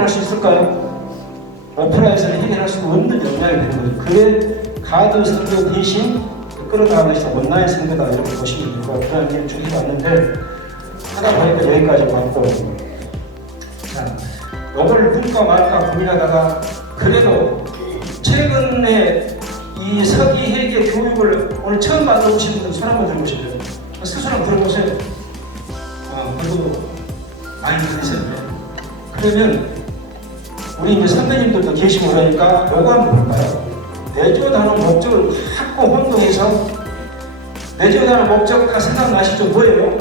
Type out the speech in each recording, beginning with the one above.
해결할 수 있을까요? 오프라에서는 해결할 수 없는 역량이 되는 거죠. 그게 가드 선교 대신 끌어나가는 것이 온라인 선교다 이렇게 보시면 되고, 그런 게 주기가 왔는데 하다 보니까 여기까지 왔고, 자, 이걸 물까 말까 고민하다가 그래도 최근에 이 서기회계 교육을 오늘 처음 만나보신 분들 손 한번 들어보시죠. 스스로 한번 들어보세요. 그래도 많이 들으세요. 그러면 우리 이제 선배님들도 계시고 그러니까 요거 한번 볼까요? 내조하는 목적을 확고 혼동해서 내조하는 목적 다 생각나시죠? 뭐예요?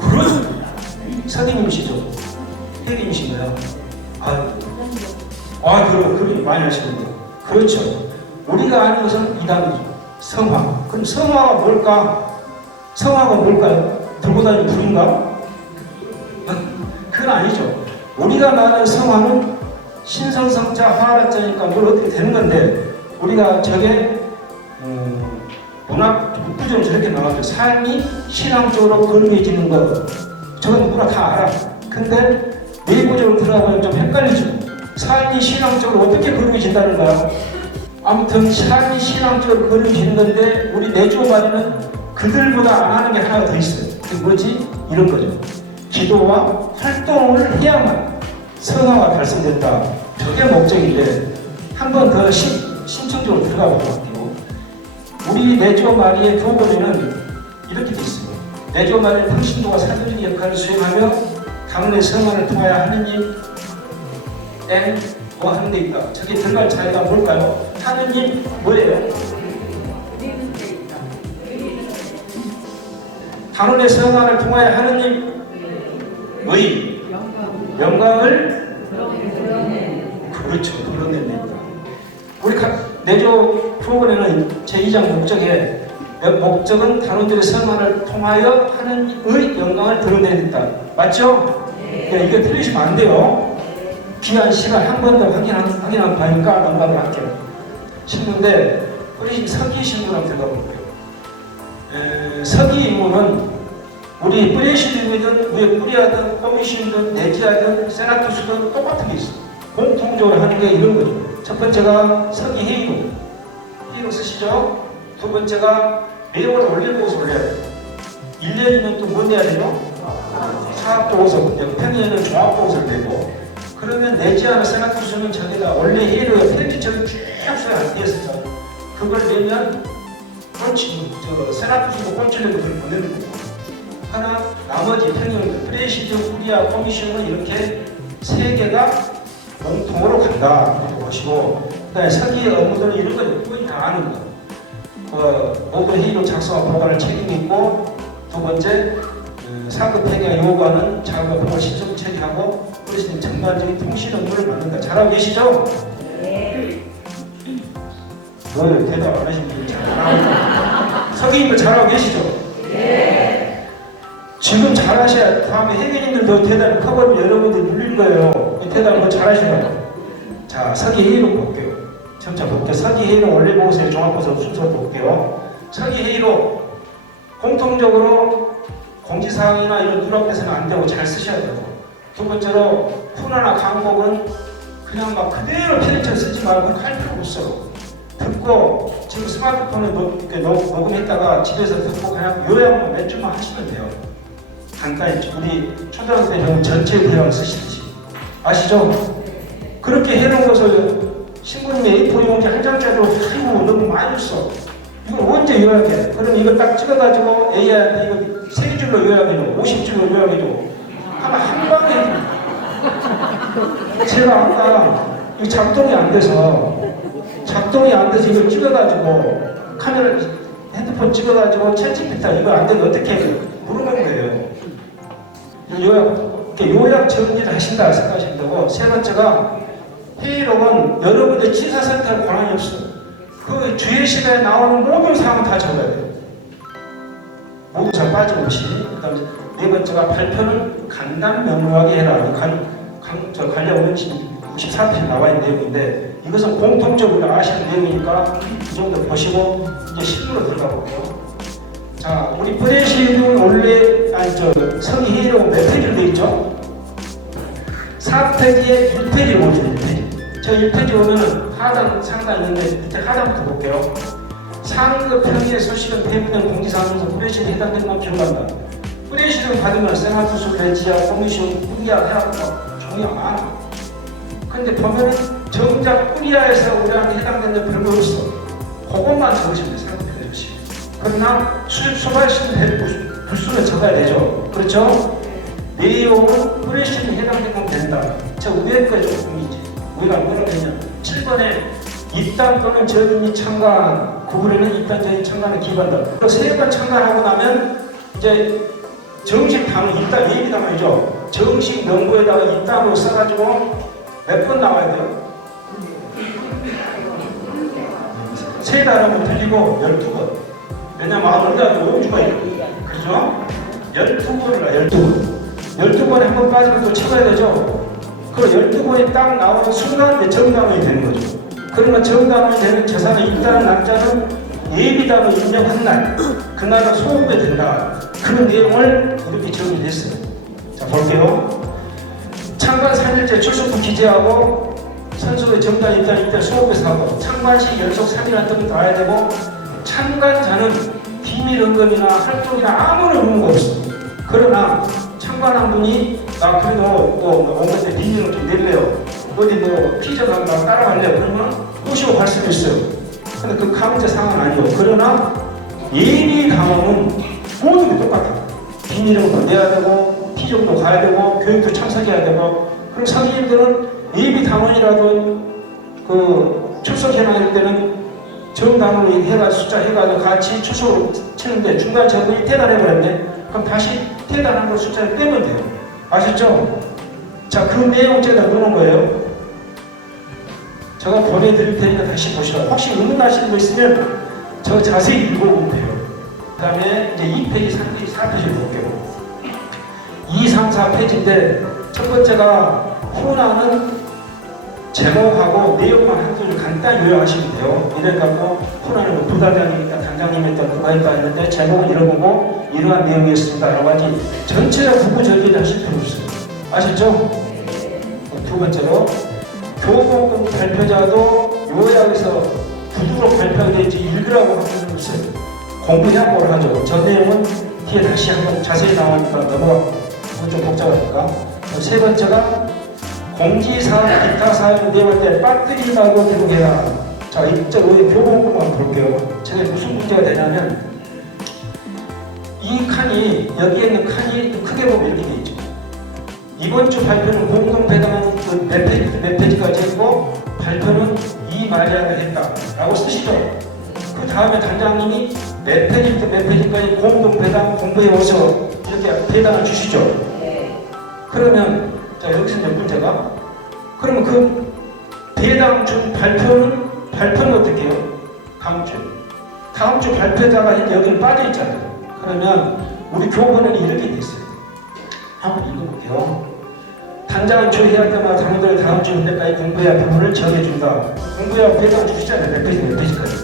그렇죠. 선생님이시죠? 회계님이신가요? 그럼 많이 하시는데. 그렇죠. 우리가 아는 것은 이단이죠. 성화. 그럼 성화가 뭘까? 성화가 뭘까요? 들고 다니는 불인가? 그건 아니죠. 우리가 말하는 성화는 신성성자 화라자니까 뭘 어떻게 되는 건데, 우리가 저게 문학 북부적으로 저렇게 나왔죠. 삶이 신앙적으로 거룩해지는 것. 저건 누구나 다 알아. 근데 내부적으로 들어가면 좀 헷갈리죠. 삶이 신앙적으로 어떻게 거룩해진다는가요? 아무튼 삶이 신앙적으로 거룩해지는 건데, 우리 내조반에는 그들보다 안 하는 게 하나 더 있어요. 그게 뭐지? 이런 거죠. 기도와 활동을 해야만 성화가 달성된다. 저게 목적인데, 한 번 더 심층적으로 들어가 보도록 할게요. 우리 내조 마리의 교본에는 이렇게 돼 있어요. 내조 마리의 평신도가 사도적인 역할을 수행하며 당내 성화를 통하여 하느님 뭐 하는 데 있다. 저기 들어갈 자리가 뭘까요? 하느님 뭐예요? 단원의 성화를 통하여 하느님 의 영광을 그렇죠. 드러냅니다. 우리 내조 프로그램은 제2장 목적은 단원들의 성화를 통하여 하느님의 영광을 드러내야 된다. 맞죠? 네. 이거 틀리시면 안 돼요. 귀한 시간 한 번 더 확인한 바니까 넘어가도록 할게요. 신문인데 우리 서기 신문 한번 들어가 볼게요. 서기 임무는 우리 프레시드든 우리 뿌리하든 커미션이든 내지하든 세나투스든 똑같은 게 있어요. 공통적으로 하는 게 이런 거죠. 첫 번째가 서기 회의록 쓰시죠. 두 번째가 매월 올려보고서 올려야 돼요. 1년이면 또 뭐 내야 돼요? 사업보고서, 평년에는 종합보고서를 내고, 그러면 내지 않은 세나투스는 저기다 원래 회의록에 편지처럼 쭉 수행 되어 있었죠. 그걸 내면 세나투스도 꼰치려고 그걸 보내는 거고, 하나 나머지 평년들 프레시드, 후리아, 커미션은 이렇게 세 개가 공통으로 간다 이렇게 보시고, 그다음에 서기의 업무들은 이런 거 거의 다 아는 거. 모든 회의록 작성과 보관을 책임있고, 두 번째 상급 회계가 요구하는 자금과 보관 신청 처리하고, 그것이 전반적인 통신 업무를 맡는다. 잘하고 계시죠? 네. 대답 안 하신 분이 잘하고 서기님도 잘하고 계시죠? 네. 지금 잘하셔야 다음에 회계님들도 대답을 커버를 여러분들이 눌릴 거예요. 이 대답을 더 잘하시라고. 자, 서기 회의록 볼게요. 점차 볼게요. 서기 회의록 원래 보고서의 종합보고서 순서로 볼게요. 서기 회의록 공통적으로 공지사항이나 이런 누락돼서는 안 되고 잘 쓰셔야 되고, 두 번째로 훈화나 강목은 그냥 막 그대로 편집처럼 쓰지 말고 할 필요 없어. 듣고 지금 스마트폰에 녹음했다가 집에서 듣고 그냥 요약만 몇 줄만 하시면 돼요. 간단히 우리 초등학생 전체 대화를 쓰시듯이. 아시죠? 그렇게 해놓은 것을 신부님의 A4 용지 한 장짜리로 아이고 너무 많이 줬어. 이걸 언제 요약해? 그럼 이거 딱 찍어가지고 AI한테 이거 3줄로 요약해줘. 50줄로 요약해줘. 하나 한 방에. 제가 아까 이 작동이 안 돼서 이걸 찍어가지고 카메라 핸드폰 찍어가지고 챗GPT 이거 안 되면 어떻게 해요? 물어보는 거예요. 요약 정리를 하신다 생각하시면 되고, 세 번째가 회의록은 여러분들 지사센터에 권한이 없어요. 그 주의 시간에 나오는 모든 사항은 다 적어야 돼요. 모두 잘 빠짐없이. 그 다음에 네 번째가 발표는 간단 명료하게 해라. 관련 원칙 64페이지 나와 있는 내용인데, 이것은 공통적으로 아시는 내용이니까 이 정도 보시고 이제 실무로 들어가 볼게요. 자, 우리 프레시는 원래 서기 회의록은 몇 페이지로 되어 있죠? 4페이지에 1페이지 보세요. 1페이지. 저 1페이지 보면은 하단, 상단 있는데 밑에 하단부터 볼게요. 상급 평의 소식은 대부분 공지사항에서 뿌레시에 해당되는 건 기록한다. 뿌레시를 받으면 세마투스, 레지아, 코미시온, 뿌리아, 해학과 종류가 많아. 근데 보면은 정작 뿌리아에서 우리한테 해당되는 별거 없어. 그것만 적으시면 돼요. 상급 평의 소식. 그러나 수입 소발시는 부수는 적어야 되죠. 그렇죠? 내용은 뿌레시에 해당되는 건 된다. 저 위에 거에 조금이지. 우리가 뭐라 그랬냐. 7번에 입단 또는 저임이 참관, 구분에는 입단, 저임, 참관을 기반다. 세 번 참관하고 나면 이제 정식 단어, 입단, 예비 단어이죠. 정식 명부에다가 입단으로 써가지고 몇 번 나와야 돼요? 세 단어면 틀리고 12번. 왜냐면 우리가 오용주가 있고, 그죠? 12번을 12번. 12번에 한 번 빠지면 또 채워야 되죠? 그 12번이 딱 나오는 순간 이제 정단원이 되는 거죠. 그러면 정단원이 되는 재산을 입단한 날짜는 예비단을 인정한 날, 그날은 소급이 된다. 그런 내용을 이렇게 정리했어요. 자, 볼게요. 참관 3일째 출석부 기재하고 선수의 정단, 입단 소급에서 하고 참관시 연속 3일한 등이 나와야 되고 참관자는 비밀 언급이나 활동이나 아무런 의무가 없어. 그러나 참관한 분이 그래도 뭐 온갖 비밀을 좀 낼래요. 어디 뭐 피자가 따라갈래요. 그러면 꼬시고 갈 수도 있어요. 근데 그 강제 상황은 아니고 그러나 예비 당원은 모든 게 똑같아. 비밀을 내야 되고 피정도 가야 되고 교육도 참석해야 되고 그럼 선생님들은 예비 당원이라도 그 출석해놔야 될 때는 정당으로 해가지고 숫자 해가지고 같이 출석을 치는데 중간 저분이 퇴단해버렸네. 그럼 다시 퇴단한 거 숫자를 빼면 돼요. 아셨죠? 자, 그 내용 제가 넣어놓은 거예요. 제가 보내드릴 테니까 다시 보시라. 혹시 의문하시는 거 있으면 저 자세히 읽어보면 돼요. 그 다음에 이제 2페이지, 3페이지, 4페이지를 볼게요. 2, 3, 4페이지인데 첫 번째가 호나는 제목하고 내용만 한 소절 간단히 요약하시면 돼요. 이래갖고 호나는 뭐 부단장이 있다, 단장님이 있다, 누가 있다 했는데 제목은 이러고 이러한 내용이었습니다. 라고 하지 전체가 구구절절 하실 필요 없어요. 아셨죠? 두 번째로 교보금 발표자도 요약에서 구두로 발표하게 되지 읽으라고 하는 건 없어요. 공부해야 뭘 하죠. 저 내용은 뒤에 다시 한번 자세히 나오니까 넘어가고 좀 복잡하니까. 세 번째가 공지사항, 기타 사항 내용할 때 빠뜨리지 말고 기록해라. 자, 이쪽 교보금만 볼게요. 저게 무슨 문제가 되냐면 이 칸이 여기에 있는 칸이 크게 보면 이렇게 돼 있죠. 이번 주 발표는 공동 배당은 몇 페이지까지 했고 발표는 이 말이야를 했다 라고 쓰시죠. 그 다음에 단장님이 몇 페이지부터 몇 페이지까지 공동 배당 공부해 오셔 이렇게 배당을 주시죠. 그러면 자 여기서 이제 문제가 그러면 그 배당 준 발표는 어떻게 해요? 다음 주 발표자가 여기 빠져 있잖아요. 그러면 우리 교본에는 이렇게 돼 있어요. 한번 읽어볼게요. 단장은 조회할 때마다 당원들의 다음 주 현대까지 공부해야 할 부분을 정해준다. 공부해야 배당 주시잖아요. 몇 페이지까지.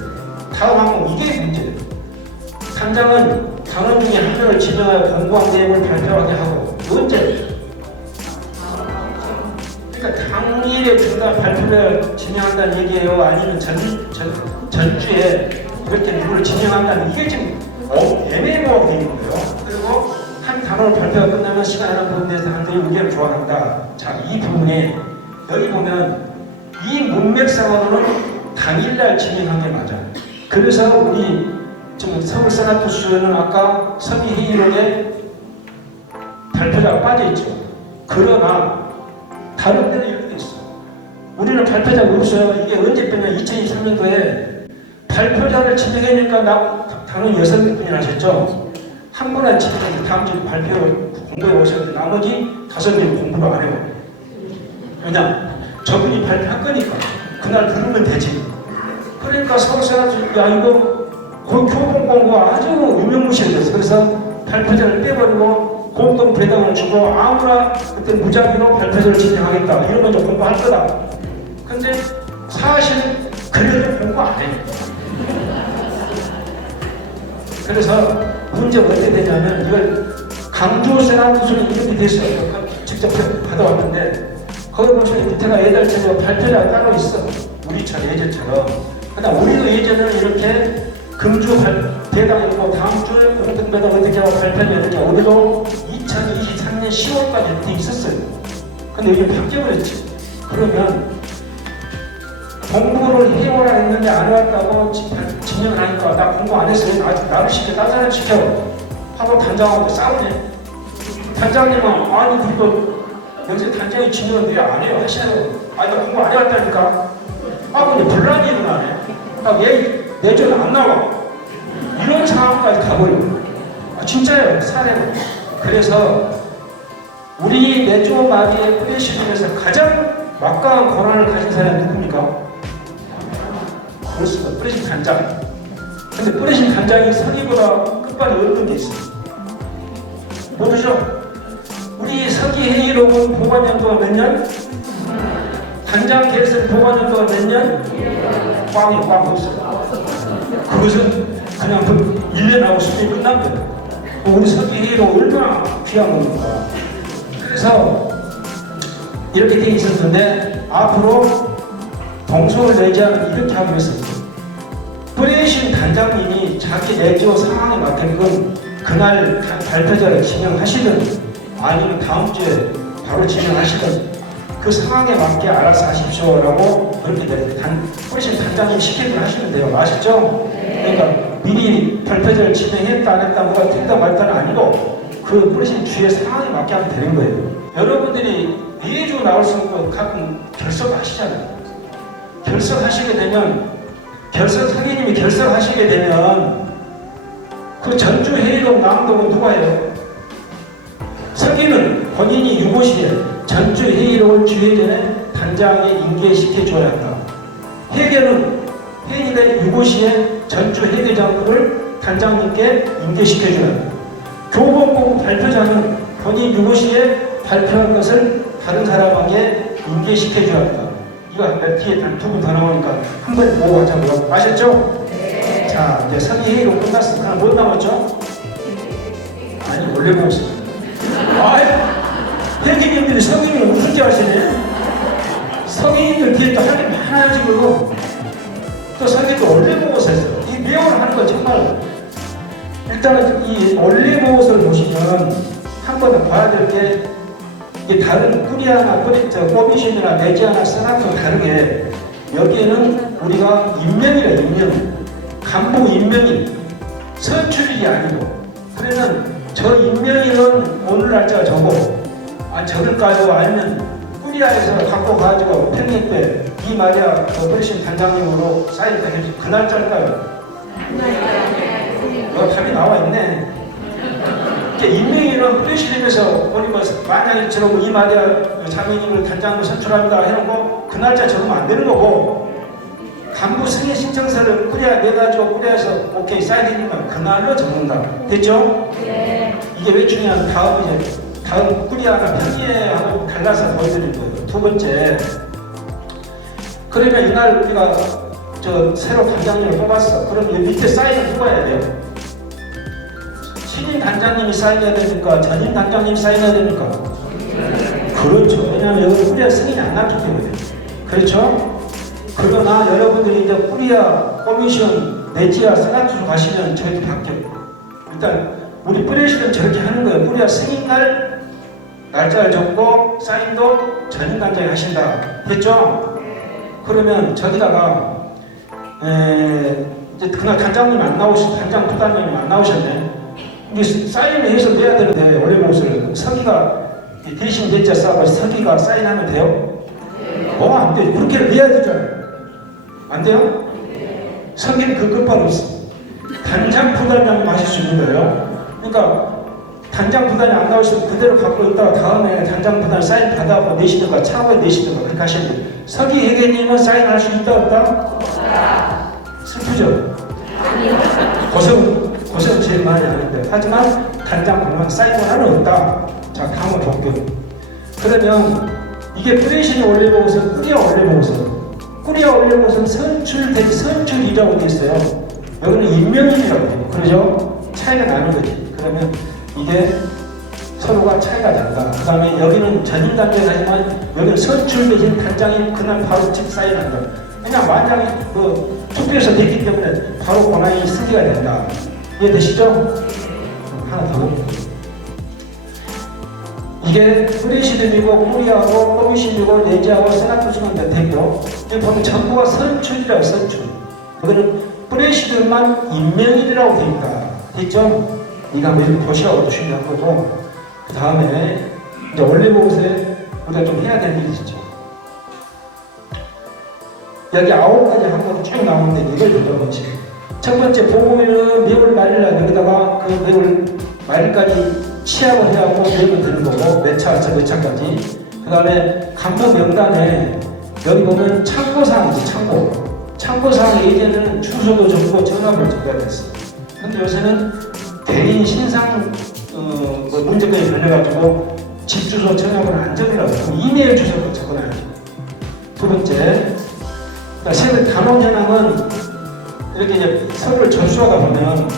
다음 항목 이게 문제예요. 단장은 당원 중에 한 명을 지명하여 공부한 내용을 발표하게 하고 언제? 그러니까 당일에 중간 발표를 진행한다는 얘기예요. 아니면 전주에 이렇게 누구를 진행한다는 이게 지금 애매모호하게 되어 있는 거예요. 그리고 한 단어를 발표가 끝나면 시간 하나 부분에 대해서 한들이 의견을 교환한다. 자, 이 부분에 여기 보면 이 문맥상으로는 당일날 진행한 게 맞아. 그래서 우리 지금 서울 세나토스는 아까 서비회의록에 발표자가 빠져있죠. 그러나 다른 데는 이렇게 있어. 우리는 발표자가 없어요. 이게 언제 뺐냐? 2023년도에 발표자를 지명하니까 당연히 6분이 하셨죠. 한 분은 지명해서 다음 주 발표 공부해 오셨는데 나머지 5명이 공부를 안 해요. 왜냐? 저분이 발표할 거니까 그날 부르면 되지. 그러니까 서울세나토스 야 이거 교본 공부가 아주 유명무실했어요. 그래서 발표자를 빼버리고 공동 배당을 주고 아무나 그때 무작위로 발표자를 진행하겠다. 이러면 좀 공부할 거다. 근데 사실은 그래도 공부 안 해요. 그래서 문제가 어떻게 되냐면 이걸 강조 세나토스는 이렇게 됐어요. 직접 받아왔는데 거기 보시면 밑에가 예절처럼 발표가 따로 있어. 우리처럼 예절처럼. 그러나 우리도 예전에는 이렇게 금주 대당 있고 다음 주에 공등배당 어떻게 하고 발표를 이렇게 우리도 2023년 10월까지 이렇게 있었어요. 근데 이게 바뀌어버렸지. 그러면 공부를 해오라 했는데 안 해왔다고 진행하니까 나 공부 안 했어요. 나를 시켜, 따사를 시켜. 하고 단장하고 싸우네. 단장님은 아니 그리고 여기서 단장이 진행을 왜 안 해요? 하시나요? 아니 나 공부 안 해왔다니까. 근데 분란이 일어나네. 얘 내조는 안 나와. 이런 상황까지 가버리고. 진짜예요. 사례로. 그래서 우리 내조 마비의 프레시즘에서 가장 막강한 권한을 가진 사람이 누굽니까? 그렇습니다. 프레시 단장. 근데 프레시 단장이 서기보다 끝발이 어떤 게 있어요? 모르죠? 우리 서기 회의록은 보관 연도가 몇 년? 단장 계획서 보관 연도가 몇 년? 꽝이 없어요. 그것은 그냥 그 1년 하고 10년이 끝난 거예요. 우리 서기 회의록 얼마나 귀한 겁니까? 그래서 이렇게 돼 있었는데 앞으로 동서를 내지 않은 이렇게 하기로 했습니다. 프레신 단장님이 자기 내조 상황에 맞게끔 그날 발표자를 진행하시든 아니면 다음 주에 바로 진행하시든 그 상황에 맞게 알아서 하십시오라고 그렇게 프레신 단장님이 시키면 하시면 돼요. 아시죠? 그러니까 미리 발표자를 진행했다 안 했다 뭐가 됐다 말다는 아니고 그 프레신 주의 상황에 맞게 하면 되는 거예요. 여러분들이 매주 나올 수 있고 가끔 결석하시잖아요. 결석하시게 되면 선생님이 결석하시게 되면 그 전주 회의록 낭독은 누가 해요? 서기는 본인이 유고시에 전주 회의록을 주회 전에 단장에 인계시켜줘야 한다. 회계는 회의의 유고시에 전주 회계장부를 단장님께 인계시켜줘야 한다. 교본공 발표자는 본인 유고시에 발표한 것을 다른 사람에게 인계시켜줘야 한다. 이거 뒤에 두 분 더 나오니까 한 번에 보고 하자고요. 아셨죠? 네. 자, 이제 서기 회의록 끝났어. 그럼 뭐 남았죠? 아니, 원래 보고 있습니다. 회계님들이 서기님을 무슨 지 아시네? 서기님들 뒤에 또 할 게 많아지고 또 서기도 원래 보고서 했어요. 이 내용을 하는 거 정말 일단은 이 원래 보고서를 보시면 한 번은 봐야 될 게 이게 다른 꾸리아나 꼬비신이나 메지아나 세나토 다르게 여기에는 우리가 임명이라 임명 간부 임명이 선출일이 아니고 그러면 저 임명인은 오늘 날짜가 저거 적을까요? 아니면 꾸리아에서 갖고 가지고 평일 때 이 말이야 프레신 단장님으로 사인을 해주지 그 날짜일까요? 답이 나와 있네. 임명인은 프레시즘에서 우리 만약에 저러고 이 말이야 장로님을 단장으로 선출합니다 해놓고 그 날짜 적으면 안 되는 거고 간부 승인 신청서를 내가지고 꾸려서 오케이 사인해주면 그날로 적는다. 됐죠? 네. 이게 왜 중요한 다음 꾸리아나 편의하고 달라서 보여드릴 거예요. 두 번째, 그러면 이날 우리가 새로 단장님을 뽑았어. 그럼 이 밑에 사인을 누가 해야 돼요? 신임 단장님이 사인해야 됩니까? 전임 단장님이 사인해야 됩니까? 그렇죠. 왜냐하면 여기 꾸리아 승인이 안 났기 때문에. 그렇죠? 그러나 여러분들이 이제 꾸리아, 코미션, 메지아, 세나투로 가시면 저렇게 바뀌어요. 일단 우리 프레시는 저렇게 하는 거예요. 꾸리아 승인날 날짜를 적고 사인도 전임 단장이 하신다. 됐죠? 그러면 저기다가 이제 그날 단장님 안 나오신 단장 부단장님 안 나오셨네. 이게 사인을 해서 내야 되는데 원래 모습을 서기가 대신 대자 싸고 서기가 사인하면 돼요? 안 돼요. 그렇게 내야 되잖아요. 안 돼요? 서기는 그 끝방 없어. 단장 부단장님 하실 수 있는 거예요. 그러니까 단장 부단이 안 나오시면 그대로 갖고 있다가 다음에 단장 부단 사인 받아갖고 내시든가 차후에 내시든가 그렇게 하시면 돼요. 서기 회계님은 사인할 수 있다 없다? 슬프죠? 고생은 제일 많이 하는데 하지만 단장 부단 사인 권한은 없다. 자, 다음을 볼게요. 그러면 이게 프레신이 원래 보고서 꾸리아 원래 보고서 꾸리아 원래 보고서는 선출이라고 되어 있어요. 여기는 임명인이라고 해요. 그러죠? 차이가 나는 거지. 그러면 이게 서로가 차이가 난다. 그 다음에 여기는 전임 단계하지만 여기는 선출 대신 단장이 그날 바로 집 사인한다. 그냥 만장에 그 투표에서 됐기 때문에 바로 권한이 승계가 된다. 이해되시죠? 하나 더. 이게 프레시즘이고 꾸리하고 코미심이고 레지하고 세나토스는 몇 대표. 이게 보면 전부가 선출이라고 선출. 그거는 프레시즘만 임명일이라고 되어 있다. 됐죠? 네가 뭐 이렇게 보시라고 중요한 거고. 그 다음에 이제 원래 보고서에 우리가 좀 해야 될 일이 있죠. 여기 9가지 항목이 쭉 나오는데 이걸 들어보시. 첫 번째 보고는 매월 말일날 여기다가 그 매월 말일까지 취합을 해갖고 내면 되는 거고 몇 차에서 몇 차까지. 그 다음에 간부 명단에 여기 보면 참고사항이지 참고사항 예전에는 주소도 적고 전화번호 적어야 됐어요. 근데 요새는 개인 신상 문제까지 걸려가지고 집 주소 전화번호 안 적으라고 이메일 주소도 적어놔야죠. 두 번째, 세금 단원 현황은 이렇게 이제 서류를 전수하다 보면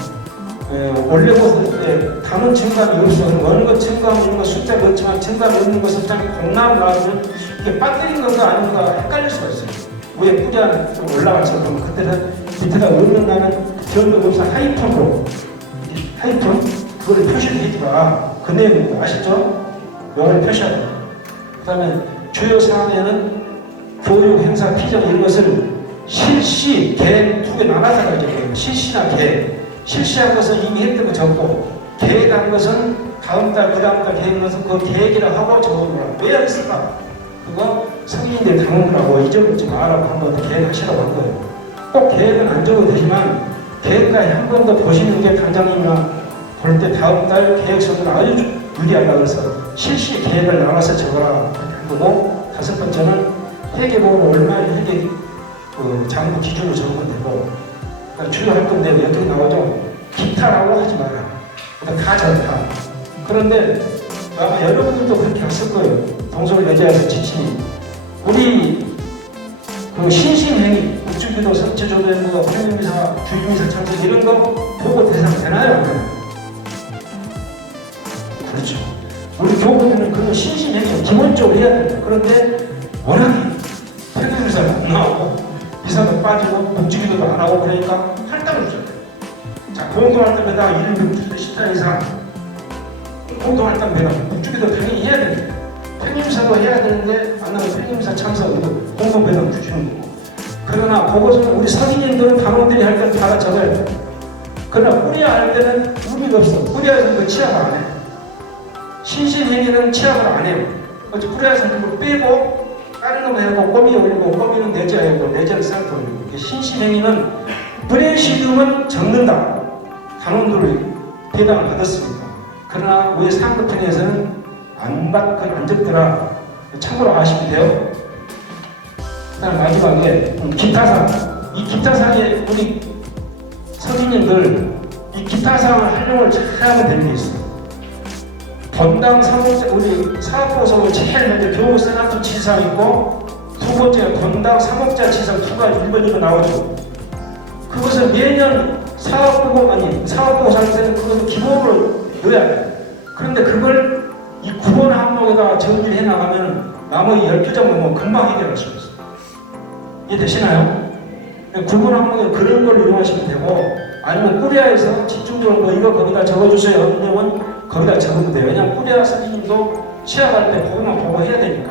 원래 그 단원 증감이 없어 원고 증감 있는 거 숫자 넣지만 증감이 없는 거 숫자가 공나무 나오면 이게 빠뜨린 건가 아닌가 헷갈릴 수가 있어요. 위에 뿌리가 좀 올라가서 그러면 그때는 밑에다 넣는다면 기억력 없어 하이톤으로 하이톤 그걸 표시를 해주라. 그 내용입니다. 아시죠? 이걸 표시하라. 그 다음에 주요 사항에는 교육 행사 피정 이런 것을 실시, 계획 두 개 나눠서 가지고 실시나 계획. 실시한 것은 이미 했던 거 적고 계획한 것은 다음 달, 그 다음 달 계획한 것은 그 계획이라고 하고 적어놓으라. 왜 했을까? 그거 성인들 당원들하고 잊어버리지 말라고 한번 계획하시라고 한 거예요. 꼭 계획은 안 적어도 되지만 계획까지 한 번 더 보시는 게 단장님이나 볼 때 다음 달 계획서는 아주 유리하다 그래서 실시 계획을 나눠서 적어라 한 거고 다섯 번째는 회계보험을 얼마나 회계 장부 기준으로 적으면 되고 그러니까 주요 활동 내용 여기 나오죠. 기타라고 하지 마라. 다 적다. 그런데 아마 여러분들도 그렇게 했을 거예요. 동서울 여자에서 지침이 우리 그 신심행위, 국주기도, 선체조례, 환영미사, 주임미사 참석 이런 거 보고 대상 되나요? 그렇죠. 우리 교부들은 그런 신심행위 기본적으로 해야 된다. 그런데 워낙에 환영미사가 안 나오고 미사도 빠지고 국주기도도 안 하고 그러니까 할당을 줘야 돼요. 자, 공동활동에다가 1인 10단 이상 공동활동에다가 국주기도 당연히 해야 됩니다. 평임사도 해야 되는데 안 하면 평임사 참석 공동배당 주시는 거고. 그러나 그것은 우리 성인님들은 단원들이 할 때는 다 적어야 돼. 그러나 뿌리야 할 때는 의미가 없어. 뿌리야에서는 그 취합을 안 해. 신신행위는 취합을 안 해요. 어째 뿌리야에서 그걸 빼고 다른 놈 해고 꼬미 올리고 꼬미는 내재하고 내재를 싹 돌리고 신신행위는 브레시즘은 적는다. 단원들을 배당을 받았습니다. 그러나 우리 상급편에서는 안 적더라. 참고로 아시면 돼요. 그 다음 마지막에 기타상. 이 기타상에 우리 선생님들 이 기타상을 활용을 잘 하면 되는 게 있어요. 본당 사목자 우리 사업보고서 제일 먼저 교우 세나토 지상 있고 두 번째 본당 사목자 지상 2가 1번 2번 나오죠. 그것을 매년 사업보고서 할 때는 그것을 기본으로 넣어야 돼요. 그런데 그걸 이 9번 항목에다가 정리를 해나가면 나머지 12장 보면 금방 해결할 수 있어요. 이해되시나요? 9번 항목에 그런 걸 이용하시면 되고 아니면 꾸리아에서 집중적으로 뭐 이거 거기다 적어주세요. 내용은 거기다 적으면 돼요. 왜냐면 꾸리아 선생님도 취합할 때 그것만 보고 해야 되니까.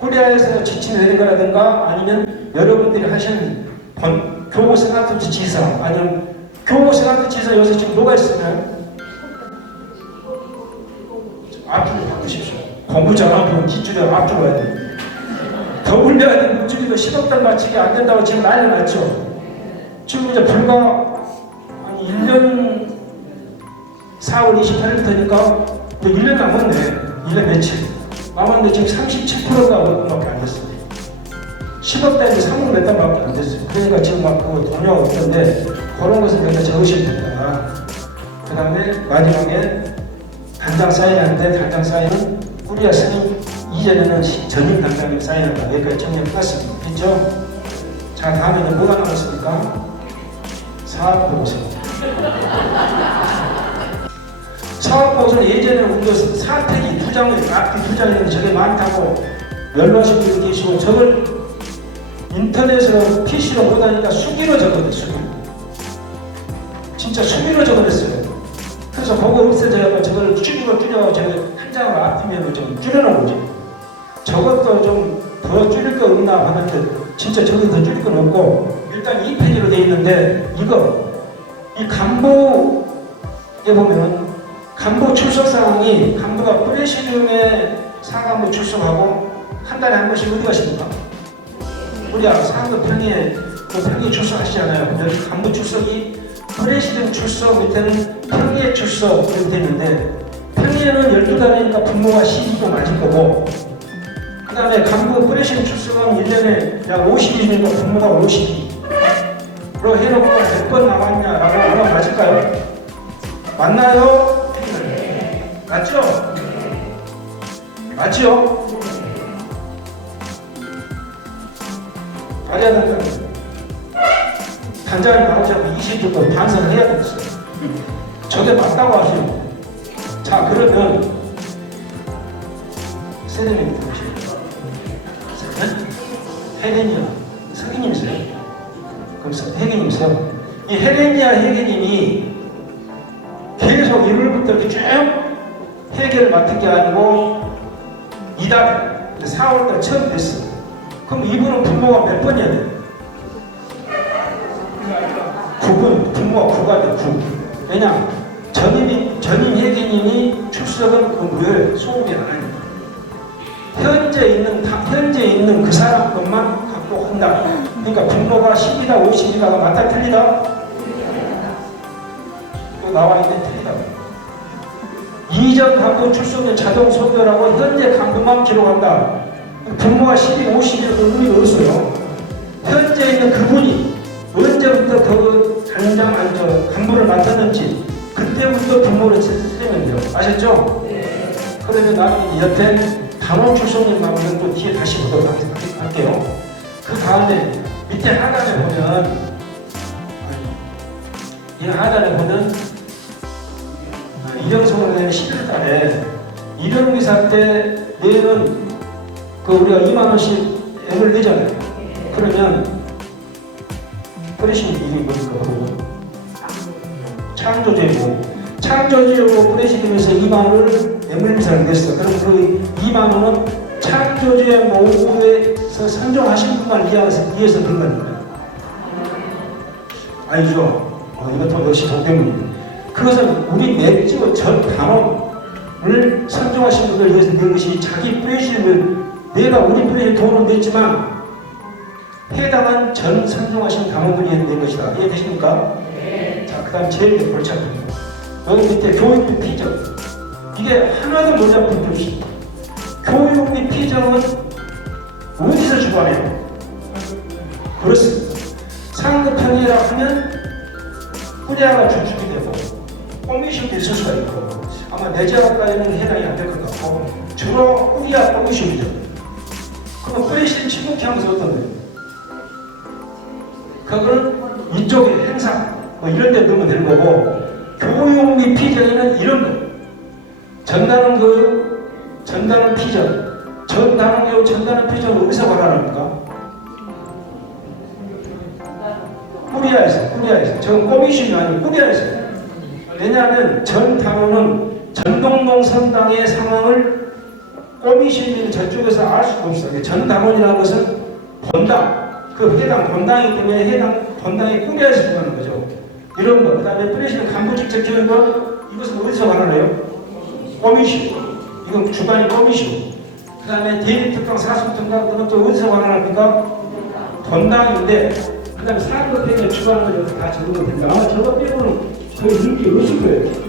꾸리아에서 지침이 되는 거라든가 아니면 여러분들이 하시는 교우 세나토 지사 아니면 교우 세나토 지사 요새 지금 뭐가 있었나요? 앞줄을 바꾸십시오. 공부 잘하면 뒷줄에 앞줄 와야 돼. 더 올려야 돼. 목줄이가 10억단 맞추기 안 된다고 지금 난리 났죠. 지금 이제 불과 한 1년 4월 28일부터니까 1년 남았네. 1년 며칠. 남았는데 지금 37%가 밖에 안 됐어요. 10억단이 3월 몇 단밖에 안 됐어요. 그러니까 지금 막 그 동요가 없던데 그런 것을 내가 적으시면 된다. 그 다음에 마지막에 단장 사인하는데 단장 사인은 꾸리아 스님 이전에는 전임 단장님 사인한다. 여기까지 정리해봤습니다. 됐죠? 자, 다음에는 뭐가 나왔습니까? 사업보고서. 사업보고서는 예전에 우리가 사택이 두 장이 앞뒤 두 장이 저게 많다고 연락하신 분이 계시고 저걸 인터넷으로 PC로 못하니까 수기로 적어냈어요. 수기로. 진짜 수기로 적어냈어요. 그래서 그거 없애져서 저걸 수기로 줄여 제가 한 장을 앞뒤면을 좀 줄여놓은 거죠. 저것도 좀 더 줄일 거 없나 하는데 진짜 저기 더 줄일 건 없고 일단 2페이지로 되어 있는데 이 간부에 보면 간부 출석사항이 간부가 프레시디움에 상간부 출석하고 한 달에 한 번씩 어디 가십니까? 우리 상급 평의에 평의 출석하시잖아요. 여기 간부 출석이 프레시디움 출석 밑에는 평의에 출석 이렇게 되어 있는데 평의에는 12달이니까 분모가 12도 맞을 거고 그 다음에 간부 프레시디움 출석은 1년에 약 50일이니까 분모가 52로 해놓고 몇 번 나왔냐라고 하면 맞을까요? 맞나요? 맞죠? 맞죠? 말해야 될까요? 단장이 나오자고 20분 반성을 해야 되겠어요. 저게 맞다고 하시는. 자, 그러면 선생님이 들으시죠. 헤레니아 선생님이세요. 그럼 헤게님이세요. 이 헤레니아 헤게님이 계속 1월부터 이렇게 쭉 해결을 맡은 게 아니고 이달 4월달 처음 됐어. 그럼 이분은 분모가 몇 번이야 돼? 9번. 분모가 9가 돼. 9. 왜냐? 전임 회계님이 출석은 그 뭐예요? 소급이 안 하니까. 현재 있는 그 사람 것만 갖고 한다. 그러니까 분모가 10이다 50이다 맞다 틀리다? 또 나와 있는 틀리다. 이전 간부 출석은 자동 소멸하고 현재 간부만 기록한다. 분모가 10이 50이라도 의미가 없어요. 현재 있는 그분이 언제부터 그 간부를 맡았는지 그때부터 분모를 쓰면 돼요. 아셨죠? 네. 그러면 나는 옆에 단원 출석님 나오면 또 뒤에 다시 보도록 할게요. 그 다음에 밑에 하단에 보면 이 하단에 보면 이령성을 내는 11월달에 일용기사 때 내는 그 우리가 2만원씩 액을 내잖아요. 그러면 프레시는 이름이 뭘까? 창조주의고 프레시드면서 2만원을 애물비상을 냈어. 그럼 그 2만원은 창조주의 모국에서 선정하신 분만 위해서 든 겁니다. 아니죠. 이것도 역시 동대문입니다. 그것은 우리 맥주 전 단원을 선정하신 분을 위해서 낸 것이 자기 프레시를 내가 우리 프레시 돈을 냈지만 해당한 전 선정하신 단원을 위해 낸 것이다. 이해되십니까? 네. 자, 그 다음 제일 골치 아픕니다. 여기 밑에 교육비 피정. 이게 하나도 못 잡은 게 없이 교육비 피정은 어디서 주관해요? 그렇습니다. 상급평이라 하면 후대하가 주축이 되고 코미션도 있을 수가 있고 아마 내재학과에는 해당이 안 될 것 같고 주로 후리아 코미션이죠. 그럼 프레시를 지목하면서 어떤 거예요? 그거는 이쪽에 행사 뭐 이런 데 넣으면 되는 거고 교육비 피정에는 이런 거 전단원 교육, 전단원 피정 전단원 교육, 전단원 피정은 어디서 관할합니까? 후리아에서 저건 코미션이 아니고 후리아에서. 왜냐하면 전 단원은 전동동 성당의 상황을 코미션이 저쪽에서 알 수가 없어요. 전 단원이라는 것은 본당, 그 해당 본당이기 때문에 해당 본당의 후리아에서 주관하는 거죠. 이런 거. 그 다음에 프레시는 간부 직접 교육은 이것은 어디서 관할해요? 코미션. 이건 주관이 코미션. 그 다음에 대립특강, 사수특강 그건 또 어디서 관할합니까? 본당인데 그 다음에 사학급행에 주관하는 것도 다 적으면 됩니다. 아마 저거 빼고는 거의 눈이 없을 거예요.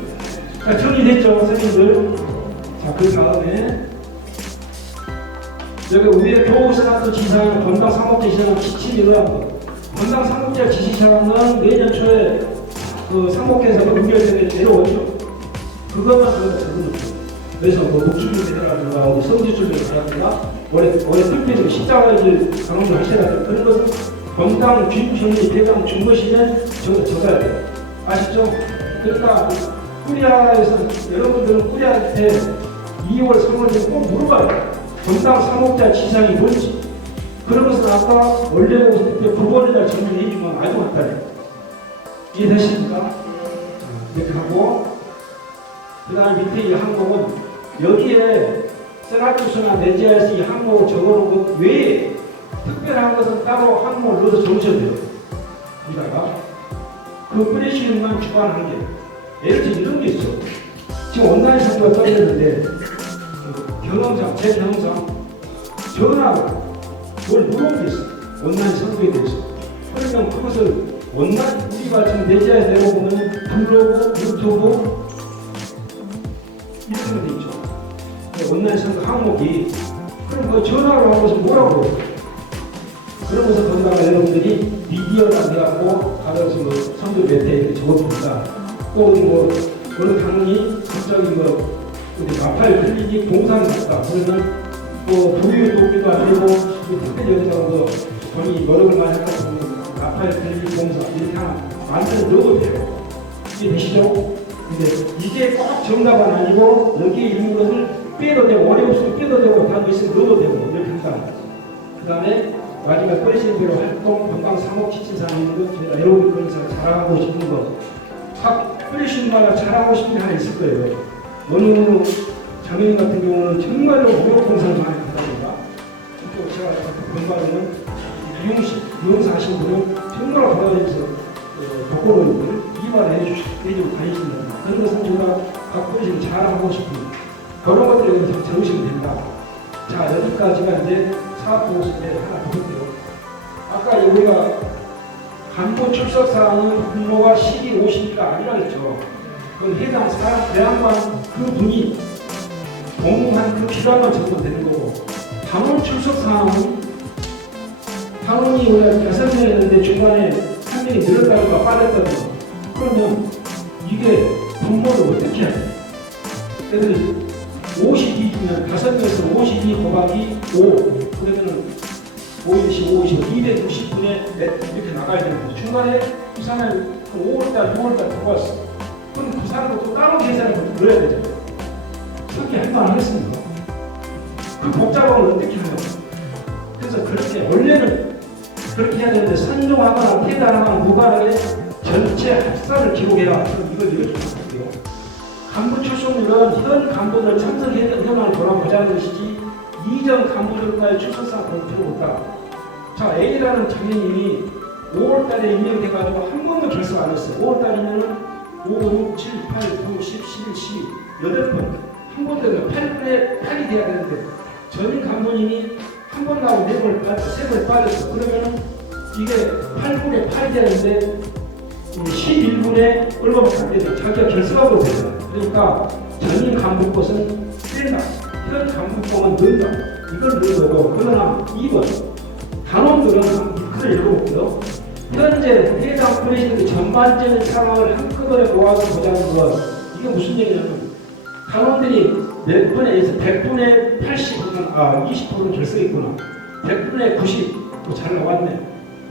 자, 정리됐죠, 선생님들? 자, 그 다음에 여기 위에 교육생활도 지시사항, 본당 상업제 지시사항 지침이고요. 본당 상업제 지시사항은 내년 초에 그 상목회에서 의결되게 내려오죠. 그것만 적어놓죠. 그래서 뭐 목줄을 내라든가 성지줄을 내라든가 올해 특별히 십자가를 강론을 하셔야 돼요. 그런 것은 본당 귀국형이 대당 준 것이면 적어야 돼요. 아시죠? 그러니까 꾸리아에서 여러분들은 꾸리아한테 2월, 3월 되면 꼭 물어봐요. 분당 3억자 지상이 뭔지. 그러면서 아까 원래 오실 때 9번에다 정리해주면 아주 간단해요. 이해되십니까? 이렇게 하고, 그 다음에 밑에 이 항목은 여기에 세라투스나 네지아에서 이 항목을 적어놓은 것 외에 특별한 것은 따로 항목을 넣어서 적으셔야 돼요. 여기다가 그 프레시움만 주관한 게 예를 들어 이런 게 있어. 지금 온라인 선거가 떨어졌는데 경험상, 제 경험상 전화로 뭘 물어본 게 있어. 온라인 선거에 대해서. 그러면 그것을 온라인, 우리가 지금 네지아에 내려보면 블로그, 유튜브 이렇게 돼 있죠. 온라인 선거 항목이. 그럼 그 전화로 하면서 뭐라고 해요? 그러면서 거기다가 여러분들이 미디어라고 해갖고 가려서 뭐 선거 몇 회 이렇게 적어줍니다. 또 어느 당이 갑자기 마파일 클리닉 공사를 했다. 그러면 부유 돕기도 안 되고 특별히 여기서 본인이 노력을 많이 했다 보면 마파일 클리닉 공사 이렇게 하나 만들어 넣어도 돼요. 이게 되시죠? 근데 이게 꼭 정답은 아니고 여기에 있는 것을 빼도 되고 어려울수록 빼도 되고 다른 거 있으면 넣어도 되고 이렇게 한다. 그 다음에 마지막 프레시대로 활동 건강 3억 지침사항이 있는 것, 저희가 에로빅 건설 잘하고 싶은 것, 각 프레시마다 잘하고 싶은 게 하나 있을 거예요. 어느 장애인 같은 경우는 정말로 무역 공사를 많이 한다든가, 또 제가 공부하는 미용사 하신 분은 정말 돌아다니면서 독거노인들 이발을 해주고 다니시는 그런 것은 저희가 각 프레시를 잘하고 싶은 그런 것들을 여기서 적으시면 됩니다. 자, 여기까지가 이제 사업보고서에 하나 더 볼게요. 아까 우리가 간부 출석사항은 분모가 12, 50가 아니라 했죠. 그럼 해당 사람, 대항관 그 분이 공무한 그 기간만 적으면 되는 거고, 당원 출석사항은 당원이 우리가 6명이었는데 중간에 한 명이 늘었다든가 빠졌다든가 그러면 이게 분모를 어떻게 해야 돼? 그래서 52주면 5명에서 52 곱하기 5 그러면은 520, 260분에 이렇게 나가야 되는데 중간에 그 사람이 5월달, 6월달 들어왔어. 그럼 그 사람도 또 따로 계산을 넣어야 되잖아요. 그렇게 한번 하겠습니다. 그 복잡함을 어떻게 하냐고. 그래서 그렇게 원래는 그렇게 해야 되는데 선종하거나 폐단하거나 무관하게 전체 합산을 기록해라. 그럼 이걸 읽어주면 간부 출석률은 현 간부들 참석했던 현황을 돌아보자는 것이지 이전 간부들과의 출석사항을 필요 없다. 자, A라는 장애인이 5월달에 임명돼가지고 한 번도 결석 안 했어요. 5월달이면은 5, 6, 7, 8, 9, 10, 11, 12, 8번. 한 번 되면 8분의 8이 돼야 되는데 전임 간부님이 한 번 나오고 4번 빠졌어. 3번 빠졌어. 그러면은 이게 8분의 8이 되는데 11분의 얼마밖에 안 되죠. 자기가 결석하고 되잖아요. 그러니까 전임 간부 것은 뺀다. 현 간부법은 넣는다. 이걸 넣어도 그러나 2번 단원들은 그걸 읽어볼게요. 현재 해당 프레시드의 전반적인 상황을 한꺼번에 모아서 보자는 것. 이게 무슨 얘기냐면 단원들이 몇 분에 의해서 100분의 80은 20%는 결석했구나. 100분의 90 잘 나왔네.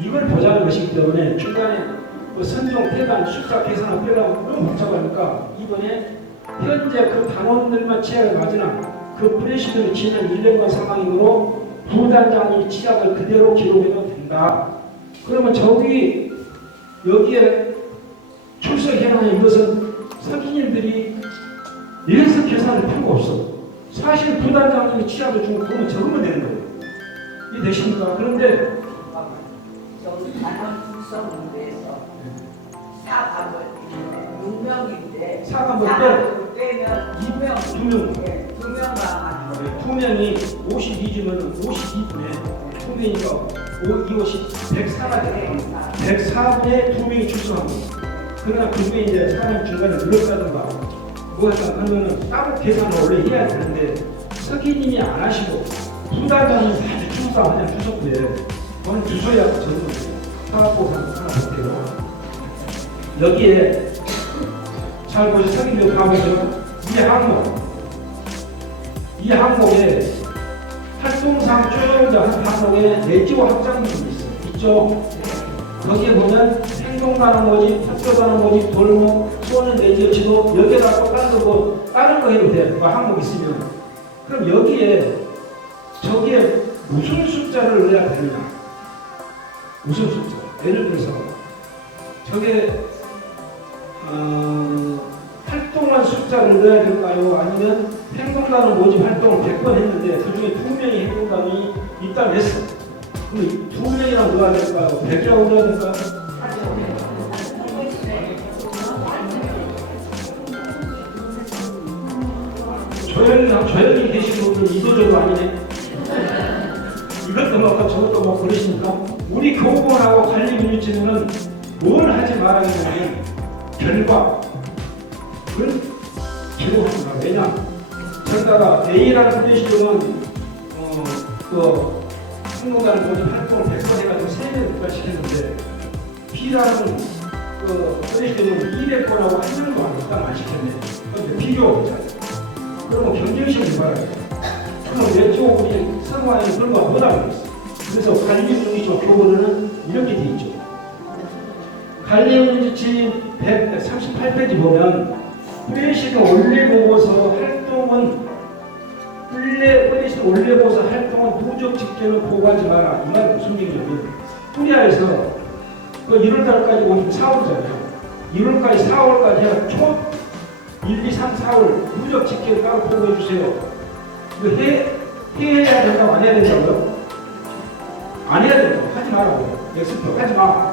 이걸 보자는 것이기 때문에 중간에 선종, 폐단, 숫자 계산을 빼려면 너무 복잡하니까 이번에 현재 그 단원들만 취약을 맞으나 그 프레시드를 지난 1년간 상황이므로 부단장님이 취약을 그대로 기록해도 된다. 그러면 여기에 출석 현황에 이것은 선진님들이 이래서 계산할 필요가 없어. 사실 부단장님이 취약을 주고 그거는 적으면 되는 거예요. 이해 되십니까? 그런데 단원 출석 문제에서 사감을 6명인데 사감을 빼면 2명 2명만 2명이 52주면 52분에 2명이니까 2, 50, 104가 돼요. 104분에 2명이 출석합니다. 그러나 그 중에 이제 사람 중간에 늘었다든가 뭐였다 하면은 따로 계산을 원래 해야 되는데 석기님이 안 하시고 부단장님이 아주 출석하냐 출석부에 그건 주소리하고 적는 거예요. 사업보상 하나 볼게요. 여기에 잘 보시 석기님 가보시면 이 항목에 활동상 쭉 한 항목에 내지와 확장분이 있죠. 거기에 보면 행동가는 뭐지, 학교가는 뭐지, 돌목, 소는 내지 지도 여기에다 또 다른 거 해도 돼. 뭐 항목 있으면. 그럼 여기에 저기에 무슨 숫자를 넣어야 되느냐? 무슨 숫자? 예를 들어서 저게 활동한 숫자를 넣어야 될까요? 아니면 행동단은 모집 활동을 100번 했는데 그 중에 2명이 행동단이 있다고 했어. 그럼 2명이랑 넣어야 될까요? 100이라고 넣어야 될까요? 조용히 계시는 분은 이도저도 아니네. 이것도 먹고 저것도 먹고 그러시니까 우리 교본하고 관리민주주의는 뭘 하지 말아야 되냐면 결과 그건 기록하지 마. 왜냐? 저기다가 A라는 프레시즘은 그 행동가는 모집 활동을 100번 해가지고 3배 부과시켰는데 B라는 그 프레시즘은 200번하고 한 명도 안 시켰네. 그런데 비교가 되잖아요. 그러면 경쟁시험을 봐야 돼. 그럼 왼쪽 우리 선거에는 그런 거 못하고 있어. 그래서 관리민주주의 교본에는 이렇게 돼 있죠. 관리민주주의 138페이지 보면 프레시드 원례보고서 활동은 프레시드 원례보고서 활동은 누적 집계는 보고하지 마라. 이 말 무슨 얘기냐면 코리아에서 그 1월달까지 오늘 4월이잖아요. 1월까지 4월까지 해가 총 1, 2, 3, 4월 누적 집계를 따로 보고해 주세요. 이거 해야 된다고 안 해야 된다고요? 안 해야 된다고 하지 말라고. 엑스표 하지 마.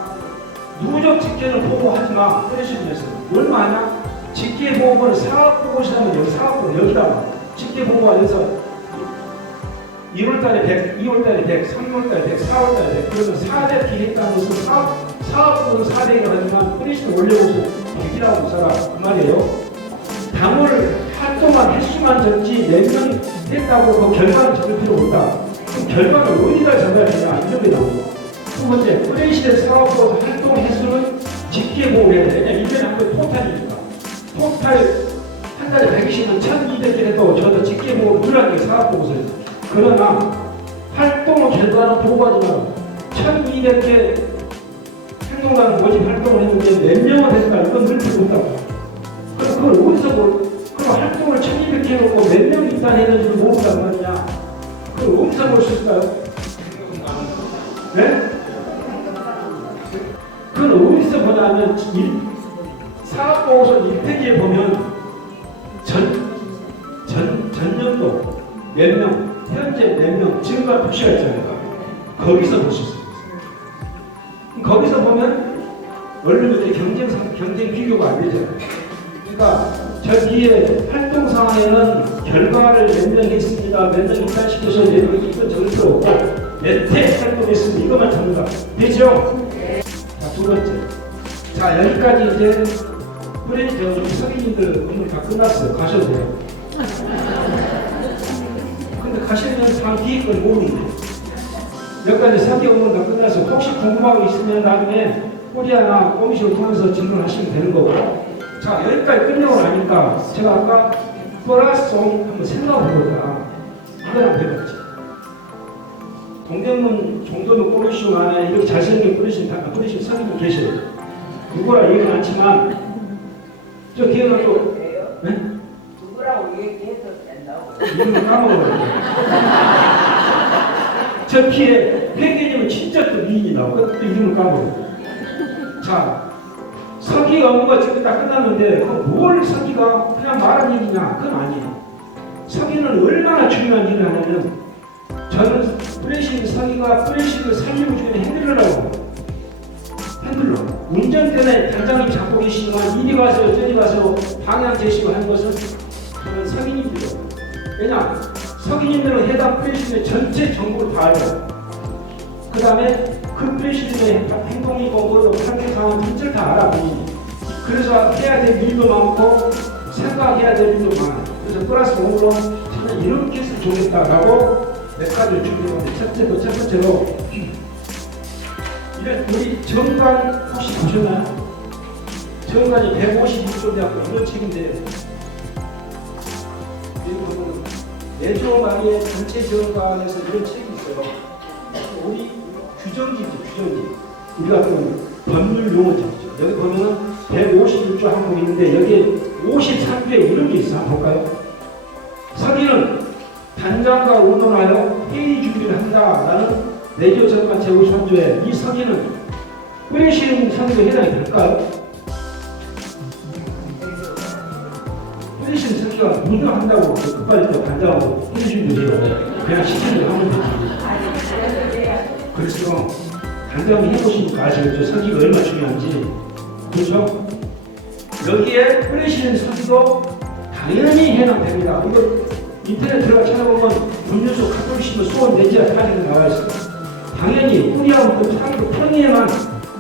누적 집계는 보고하지 마. 프레시드에서 얼마 하냐? 집계 보고는 사업보고시라면 여기 사업보고 여기다가 집계 보고가 돼서 1월달에 100, 2월달에 100, 3월달에 100, 4월달에 100 그러면 400개 했다는 것은 사업보고는 400이 하지만 프레시드 원래보고 100이라고 써라 그 말이에요. 당월 활동한 횟수만 적지 몇 명 했다고 그 결과를 적을 필요 없다. 그럼 결과를 어디다 적어야 되냐 이렇게 나오고. 두 번째 프레시드 사업보고서 활동 횟수는 집계 보고해야 돼. 왜냐 1년에 한 번 토탈이니까. 토탈 한 달에 120은 1200개 해도 저도 집계 보고 누락이 사업보고서에서. 그러나 활동 결과는 보고하지 마. 1200개 행동가는 모집 활동을 했는데 몇 명은 했다. 이건 늘 필요 없다. 그럼 그걸 어디서 그럼 활동을 1200개 해놓고 몇 명 입단했는지도 모른단 말이냐. 그걸 어디서 볼 수 있을까요? 네? 그건 어디서 보냐면 사업보고서 1페이지에 보면 전년도 몇 명, 현재 몇 명, 지금까지 표시가 있잖아요. 거기서 볼 수 있어요. 거기서 보면 원래 경쟁 비교가 안 되잖아요. 그러니까 저 뒤에 활동 상황에는 결과를 몇 명 했습니다. 몇 명 입단시켜서 이건 적을 필요 없고 몇 회 활동했습니다. 이것만 적는다. 되죠? 자, 두 번째. 자, 여기까지 이제 서기님들 오늘 다 끝났어요. 가셔도 돼요. 근데 가시면 다음 뒤에 걸 모르는데. 여기까지 서기 오늘 다 끝났어요. 혹시 궁금한 거 있으면 나중에 코리아나 꼬미쇼를 통해서 질문하시면 되는 거고. 자, 여기까지 끝내고 나니까 제가 아까 플러스송 한번 생각해 볼까. 이걸 한번 해봤지. 동대문 정도는 꼬미쇼 안에 이렇게 잘생긴 뿌리신 서기님 계셔요. 누구라 얘기는 않지만 저 뒤에는 또 네? 누구라고 얘기해도 된다고. 이름을 까먹어요. 저 뒤에 회계님은 진짜 또 미인이 나오고 또 이름을 까먹어요. 자, 서기 업무가 지금 다 끝났는데 뭘 서기가 그냥 말한 얘기냐? 그건 아니에요. 서기는 얼마나 중요한 일을 하냐면 저는 프레시드 서기가 프레시드 살리고 중에 핸들러라고 해요. 핸들러. 운전대에 단장님 잡고 계시지만 이리 가서 저리 가서 방향 제시고 하는 것은 저는 서기님들이에요. 왜냐? 서기님들은 해당 프레시드의 전체 정보를 다 알아요. 그 다음에 그 프레시드의 행동이고 뭐로 관계 상황 전체를 다 알아. 그래서 해야 될 일도 많고 생각해야 될 일도 많아요. 그래서 플러스 5로 저는 이렇게 했으면 좋겠다라고 몇 가지를 준비했는데 첫 번째로 우리 정관 혹시 보셨나요? 정관이 156조 되었고 이런 책인데 그리고 내조 말의 전체 정관에서 이런 책이 있어요. 우리 규정지죠, 규정지. 우리가 그 법률 용어죠. 여기 보면은 151조 항목이 있는데 여기에 53조에 이런 게 있어. 한번 볼까요? 서기는 단장과 의논하여 회의 준비를 한다라는 내조 절반 제53조에 이 서기는 뿌리시는 서기가 해당이 될까요? 뿌리시는 서기가 누가 한다고 급발일 때 단장하고 회의 준비를 해요. 그냥 시키는 하면 되지. 그래서 단장이 해보시니까 아시겠죠? 서기가 얼마나 중요한지. 그렇죠? 여기에 뿌리시는 서기도 당연히 해당됩니다. 이거 인터넷 들어가 찾아보면 분류소 가끔씩은 수원 내지라 타리가 나와 있어요. 당연히 뿌리하고 그 상도 평에만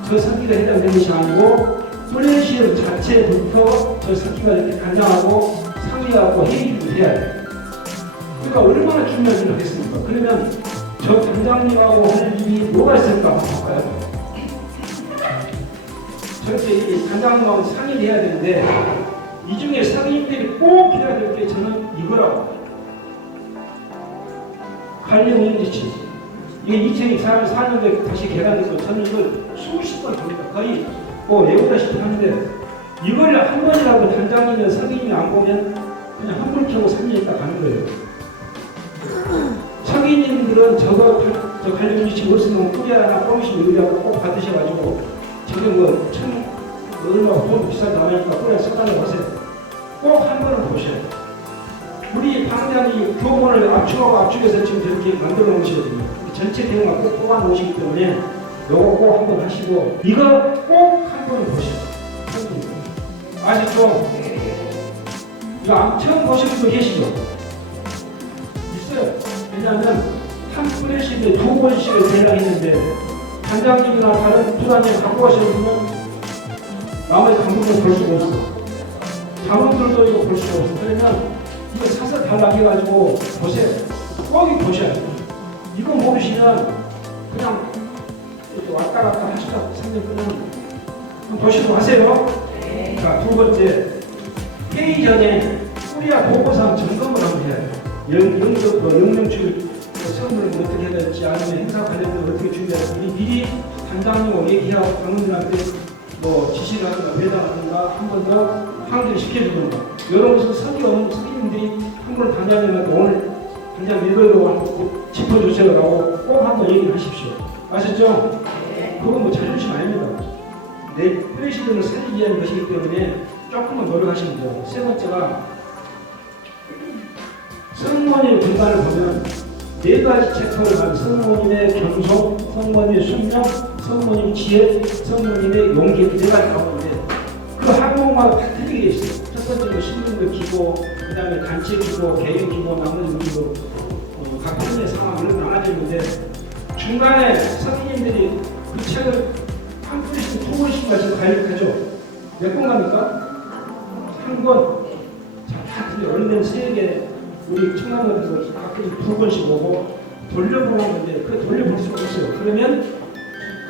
저 서기가 해당되는 것이 아니고 뿌리시는 자체부터 저 서기가 이렇게 단장하고 상의하고 회의를 해야 돼요. 그러니까 얼마나 중요한지 알겠습니까? 그러면 저 단장님하고 할 일이 뭐가 있을까 한번 볼까요? 저렇게 이 단장님하고 상의를 해야 되는데 이 중에 상인들이 꼭 해야 될 게 저는 이거라고. 관련 인지치. 이게 2024년도에 다시 개관됐고 저는 이걸 수십 번 봅니다. 거의 외우다시피 하는데 이걸 한 번이라도 단장이면 상인이 안 보면 그냥 한불 켜고 3년 있다 가는 거예요. 상인님들은 저 관련 인지치 없으면 뿌리 하나 뻥씩 의뢰하고 꼭 받으셔가지고 저게 얼마 돈 비싼 나오니까 뿌리 사달라고 하세요. 꼭 한 번은 보셔야 돼요. 우리 방장이 교본을 압축해서 지금 저렇게 만들어 놓으셔야 됩니다. 전체 내용을 꼭 뽑아 놓으시기 때문에 요거 꼭 한 번 하시고 이거 꼭 한 번은 보셔야 돼요. 아시죠? 이거 처음 보신 분 계시죠? 있어요. 왜냐하면 한 뿌레시에 2번씩을 대량했는데 단장님이나 다른 부단님 갖고 가시는 분은 나머지 강북은 볼 수가 없어. 자문들도 이거 볼 수가 없어. 그러면 이거 사서 달라해가지고 보세요. 꼭 보셔야 돼요. 이거 모르시면 그냥 이렇게 왔다 갔다 하시다 3년 끊으면 보시고 하세요. 자, 두 번째. 회의 전에 뿌리와 보고상 점검을 한번 해야 돼요. 영명출 선물을 어떻게 해야 될지 아니면 행사 관련을 어떻게 준비해야 될지 미리 단장님하고 얘기하고 당원들한테 지시를 하든가 배당하든가 한 번 더 항의를 시켜주는 거. 이런 것은 선생님들이 한 번 단장님한테 오늘 단장 이거로 짚어주세요라고 꼭 한 번 얘기를 하십시오. 아셨죠? 그건 뭐 자존심 아닙니다. 내 프레시드를 살리기 위한 것이기 때문에 조금만 노력하시면 돼요. 세 번째가 성모님 분간을 보면 4가지 챕터를 가진 성모님의 경속, 성모님의 순명, 성모님 지혜, 성모님의 용기 4가지 나오는데 그 항목마다 다 틀리게 돼 있어요. 첫 번째로 신분도 기고, 그 다음에 단체 기고, 개인 기고, 나머지 기고, 각 편의 상황을 나눠져 있는데 중간에 선생님들이 그 책을 한 분씩 2번씩 지금 가입하죠. 몇 권 갑니까? 한 권. 자, 다 틀려. 얼른 3개. 우리 청남원에서 가끔 2번씩 오고 돌려보는 건데 그 돌려볼 수가 없어요.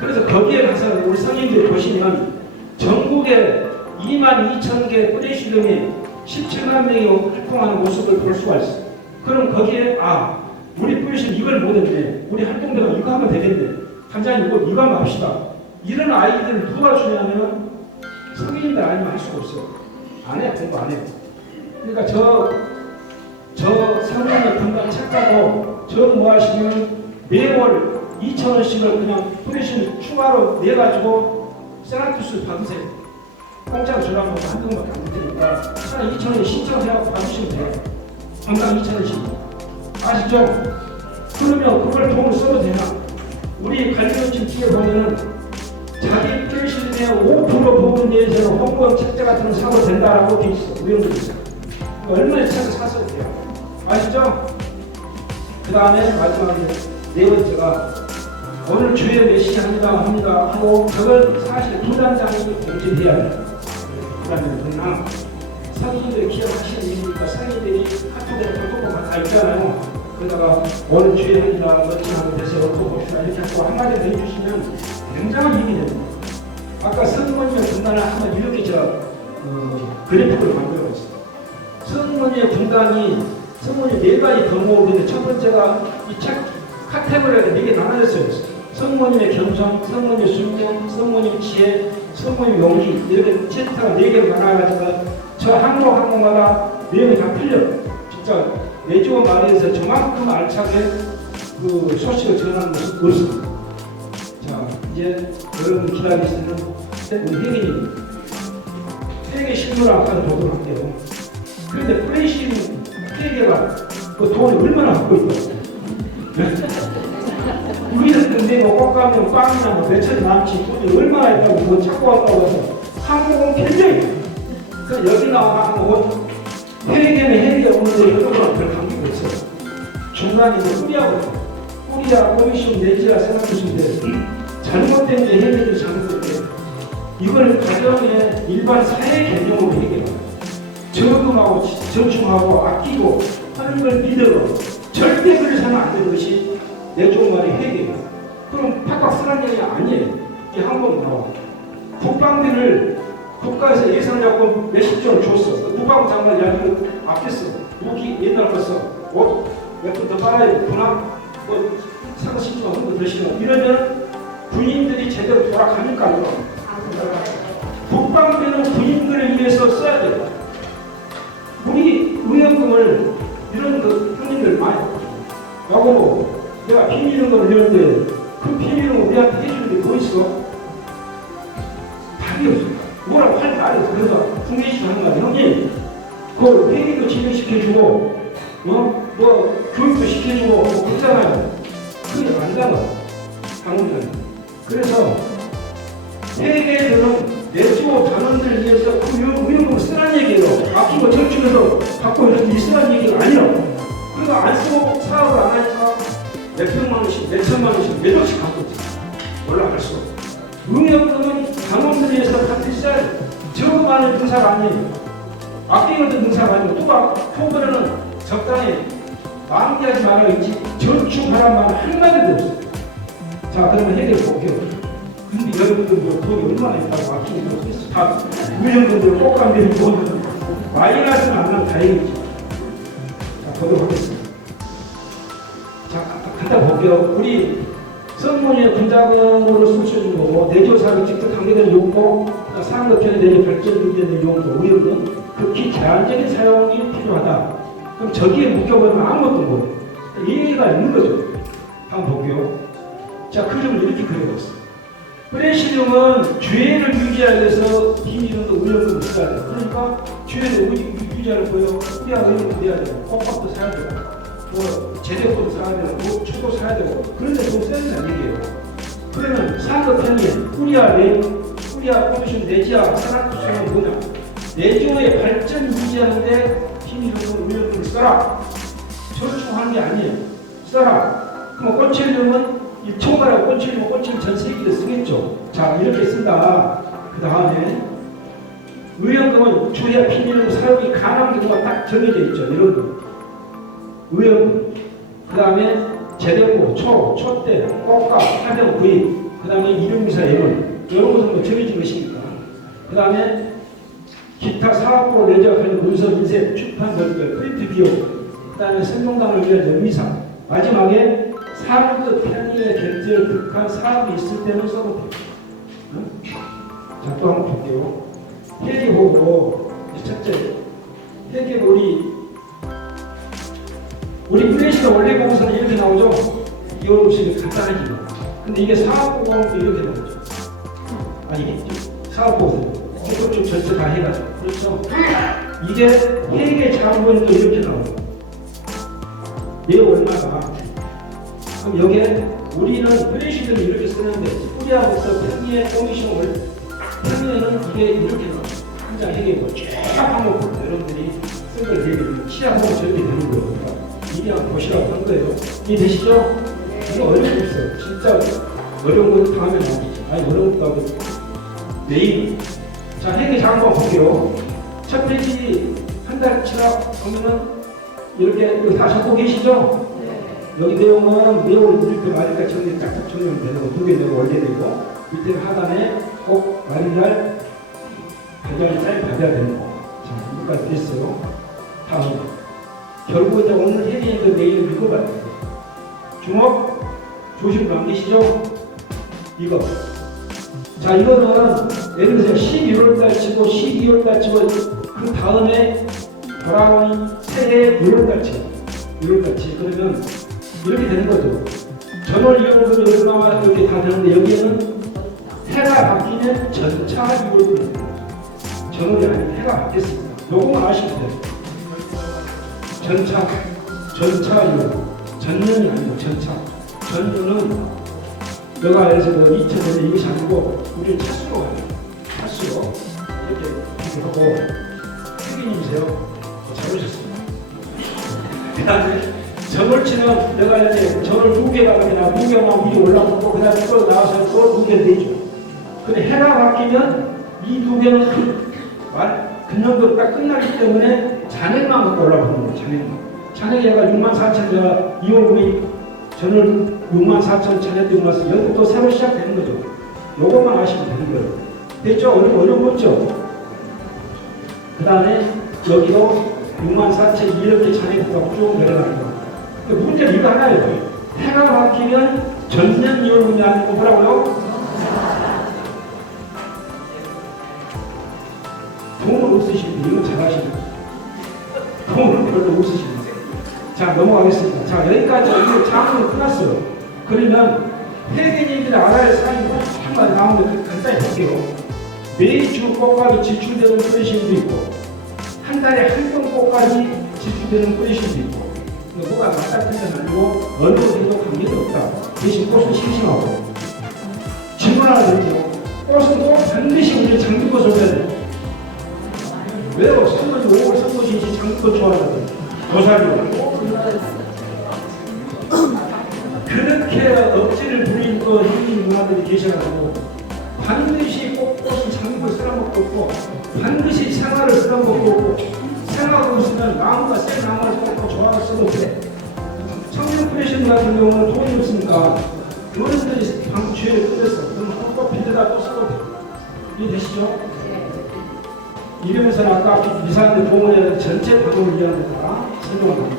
그래서 거기에 가서 우리 성인들이 보시면 전국에 22,000개 뿌리시름이 17만 명이 활동하는 모습을 볼 수가 있어요. 그럼 거기에 우리 뿌리시름 이걸 못했네. 우리 활동대가 이거 하면 되겠네. 단장님 이거 하면 합시다. 이런 아이들을 누가 주냐면 성인들 아니면 할 수가 없어요. 안 해. 공부 안 해요. 그러니까 저 성인의 분당 책가도 저 뭐 하시면 매월 2,000원씩을 그냥 뿌리시면 추가로 내가지고 세나투스 받으세요. 공짜로 주라고 한 병밖에 안 드리니까 차라리 2,000원 신청해서 받으시면 돼요. 한당 2,000원씩. 아시죠? 그러면 그걸 돈을 써도 되나? 우리 관리원팀 뒤에 보면은 자기 필시름의 5% 부분 내에서는 홍보용 책자 같은 거 사도 된다라고 돼 있어. 의원도 있어요. 얼마나 책을 샀어도 돼요. 아시죠? 그 다음에 마지막에 4번째가 오늘 주에 몇 시에 합니다 하고 그걸 사실 부단장이 공지해야 돼요. 그러나 성인들이 기억하시는 일이니까 성인들이 카톡에 카톡방 다 있잖아요. 그러다가 오늘 주에 합니다 멋지하고 되세요. 봅시다 이렇게 하고 한마디 더 해주시면 굉장한 힘이 됩니다. 아까 성모님의 분단을 한번 이렇게 그래픽을 만들어 있어요. 성모님의 분단이 성모님 4가지 덕목인데 첫 번째가 이 책 카테고리가 4개 나눠졌어요. 성모님의 겸손, 성모님의 순종, 성모님의 지혜, 성모님의 용기 이렇게 챕터가 4개로 나눠가지고 저 항목마다 내용이 다 틀려. 진짜 내주어 말에서 저만큼 알차게 그 소식을 전하는 것은 없습니다. 자, 이제 여러분 기다리시는 우리 혜민이 세계 실물을 한번 보도록 할게요. 그런데 프레시는 세계가 그 돈이 얼마나 갖고 있다고. 우리는 근데 뭐 꽃가면 빵이나 뭐 몇천이 많지 돈이 얼마나 있다고 뭐 찾고 왔다고 해서 항목은 굉장히 그래서 여기 나온 항목은 회계는 회계 없는데 이거랑 별 관계가 없어요. 중간에 이제 뿌리야 꼬미시면 내지라 생각하시면 돼요. 잘못된 게 회계도 잘못된 이걸 가정의 일반 사회 개념으로 얘기해요. 저금하고 저축하고 아끼고 하는 걸 믿어요. 절대 그래서는 안 되는 것이 내종말의 회계예요. 그럼 팍팍 쓰란 얘기가 아니에요. 이 항목이 나와. 국방비를 국가에서 예산을 잡고 몇십조를 줬어. 국방부 장관 이야기를 아꼈어. 무기 옛날 거 써. 옷 몇 분 더 빨아야 되구나. 뭐 상식도 한번 더 신어. 이러면 군인들이 제대로 돌아가니까 이거. 국방비는 군인들을 위해서 써야 돼요. 우리 의원금을 이런 그 형님들 많이 하고 내가 비밀연금을 내는데 그 비밀연금 우리한테 해주는 게 뭐 있어? 답이 없어. 뭐라고 할 말이 없어. 그래서 국민의힘 하는 거야. 형님 그 회계도 진행시켜주고 뭐 교육도 시켜주고 뭐 그렇잖아요. 그게 안 가요. 당연히. 그래서 회계들은 내주어 단원들을 위해서 그 의원금을 쓰라는 얘기예요. 아끼고 저축해서 갖고 이렇게 쓰라는 얘기가 아니라고. 그러니까 안 쓰고 사업을 안 하니까 몇백만 원씩, 몇천만 원씩, 몇억씩 갖고 있지. 올라갈 수 없어. 의원금은 단원들을 위해서 반드시 써야 돼. 저금하는 등사가 아니에요. 아끼는 등사가 아니고 누가 표본에는 적당히 낭비하지 말아야 있지. 저축하란 말은 한마디도 없어. 자, 그러면 해결 볼게요. 근데 여러분들 뭐 돈이 얼마나 있다고 아끼는 거 있어. 다 의원금들 꽃감대를 모으는 마이너스는 안 나면 다행이지. 자, 보도록 하겠습니다. 자, 갖다 볼게요. 우리 성모님의 군자금으로 쓰셔준 거고, 내조사를 직접 관계되는 용도, 상급편에 대해 발전되는 용도, 의원은 극히 제한적인 사용이 필요하다. 그럼 저기에 묶여버리면 아무것도 못. 이해가 있는 거죠. 한번 볼게요. 자, 그림을 이렇게 그려봤어요. 프레시륨은 주의를 유지하기 위해서 비밀연도 의원금을 써야 돼요. 그러니까 주의를 유지하는 거예요. 우리하고 의원금 내야 돼요. 꽃밥도 사야 되고, 뭐 제대포도 사야 되고, 뭐 초도 사야 되고, 그런데 돈 써야 된다는 얘기예요. 그러면 상급편이 뿌리야 포지션 내지야 산학구성은 뭐냐? 내조의 발전 유지하는데 비밀연도 의원금을 써라. 저축하는 게 아니에요. 써라. 그럼 꽃칠륨은 이 총괄하고 꽃칠륨은 꽃칠 전 세기를 쓰겠죠. 자, 이렇게 쓴다. 그 다음에 의원금은 주야 비밀연금 사용이 가능한 경우가 딱 정해져 있죠. 이런 거. 의원금. 그 다음에 제대포, 촛대, 꽃가, 하병, 구입. 그 다음에 이름기사 예물. 이런 것은 뭐 정해진 것이니까. 그 다음에 기타 사업부 내지와 관련 문서, 인쇄, 출판, 결별, 프린트 비용. 그 다음에 선동당을 위한 연미사. 마지막에 상급 편의의 결제를 극한 사업이 있을 때는 써도 돼요. 응? 자, 또 한번 볼게요. 회계 보고, 첫째, 회계 우리 프레시가 원래 보고서는 이렇게 나오죠? 이 어록식이 간단하지만. 근데 이게 사업보고는 이렇게 나오죠. 아니, 사업보고서. 이것 좀 전체 다 해가지고. 그렇죠? 이게 회계 자본도 이렇게 나오죠. 얘 얼마가. 그럼 여기에 우리는 프레시를 이렇게 쓰는데, 뿌리하고서 편의의 코미션을, 편의에는 이게 이렇게 나오죠. 한장 회계고 쫙 한번 여러분들이 쓴 걸 얘기해요. 시작하고 저렇게 되는 거예요. 이게 한번 보시라고 한 거예요. 이해되시죠? 이거 어려운 거 있어요. 진짜 어려운 거는 다음에 나오겠지. 아니, 어려운 것도 하고 내일. 자, 회계 한번 볼게요. 첫 페이지 한 달 치라 보면은 이렇게 이거 다 적고 계시죠? 여기 내용은 내용을 이렇게 말일까 정리 짝짝 정리하면 되고, 2개 내용 원래 되고, 밑에 하단에 꼭 말일날 배경이 짧게 받아야 되는 거. 자, 여기까지 됐어요. 다음. 결국 이제 오늘 회계인도 내일 읽어봐야 돼요. 주목 조심 남기시죠? 이거. 자, 이거는 예를 들어서 11월달 치고 12월달 치고 그 다음에 돌아오는 새해 1월달 치. 1월달 치. 그러면 이렇게 되는 거죠. 전월 2월부터 얼마나 이렇게 다 되는데 여기에는 해가 바뀌면 전차 2월부터 전월이 아니고 해가 바뀌었습니다. 요거만 아시면 돼요. 전차 2월. 전년이 아니고 전차. 전년은 내가 예를 들어서 2000년에 이것이 아니고 우리는 차수로 가요. 차수로 이렇게 하고 흑인이세요. 잘 오셨습니다. 그 다음에 전월치는 내가 이제 전월 2개가 그냥 2개만 위에 올라오고 그 다음에 또 나와서 또 2개를 내죠. 근데 해가 바뀌면 이 2개는 근년도 딱 끝나기 때문에 잔액만 갖고 올라오는 거예요. 잔액만. 잔액이 얘가 64,000, 2월분에 전월 64,000 잔액도 올라서 여기 또 새로 시작되는 거죠. 요것만 아시면 되는 거예요. 됐죠? 어려웠죠? 그 다음에 여기도 64,000 이렇게 잔액이 쭉 내려가는 거예요. 문제는 이거 하나예요. 해가 바뀌면 전년 2월분이 아니고 뭐라고요? 돈을 못 쓰시는데 이건 잘하시네요. 돈을 별로 못 쓰시는데. 자, 넘어가겠습니다. 자, 여기까지 이게 장으로 끝났어요. 그러면 회계님들이 알아야 할 사항이 한마디 나오는데 간단히 볼게요. 매주 꼭가기 지출되는 프레시도 있고 한 달에 한 번 꼭가기 지출되는 프레시도 있고 뭐가 맞다 틀린 아니고 어느 정도 관계도 없다. 대신 꽃은 싱싱하고 질문 하나 드릴게요. 꽃은 꼭 반드시 우리 장미꽃을 해야 돼요. 왜요? 선거지 5월 선거지 장미꽃 좋아하거든. 도사리고 그렇게 억지를 부리는 흑인 누나들이 계셔가지고 반드시 꽃은 장미꽃 쓸어먹고 있고 반드시 생화를 쓸어먹고 있고 생화로 있으면 나무가 센 나무를 꼭 좋아서 써도 돼. 청년 프레션 같은 경우는 돈이 없으니까 어른들이 방주에 끓였어. 그럼 꼭 빈대다 또 써도 돼. 이해되시죠? 이러면서 아까 미사한테 동원해야 전체 방법을 위한 거다. 설명을 합니다.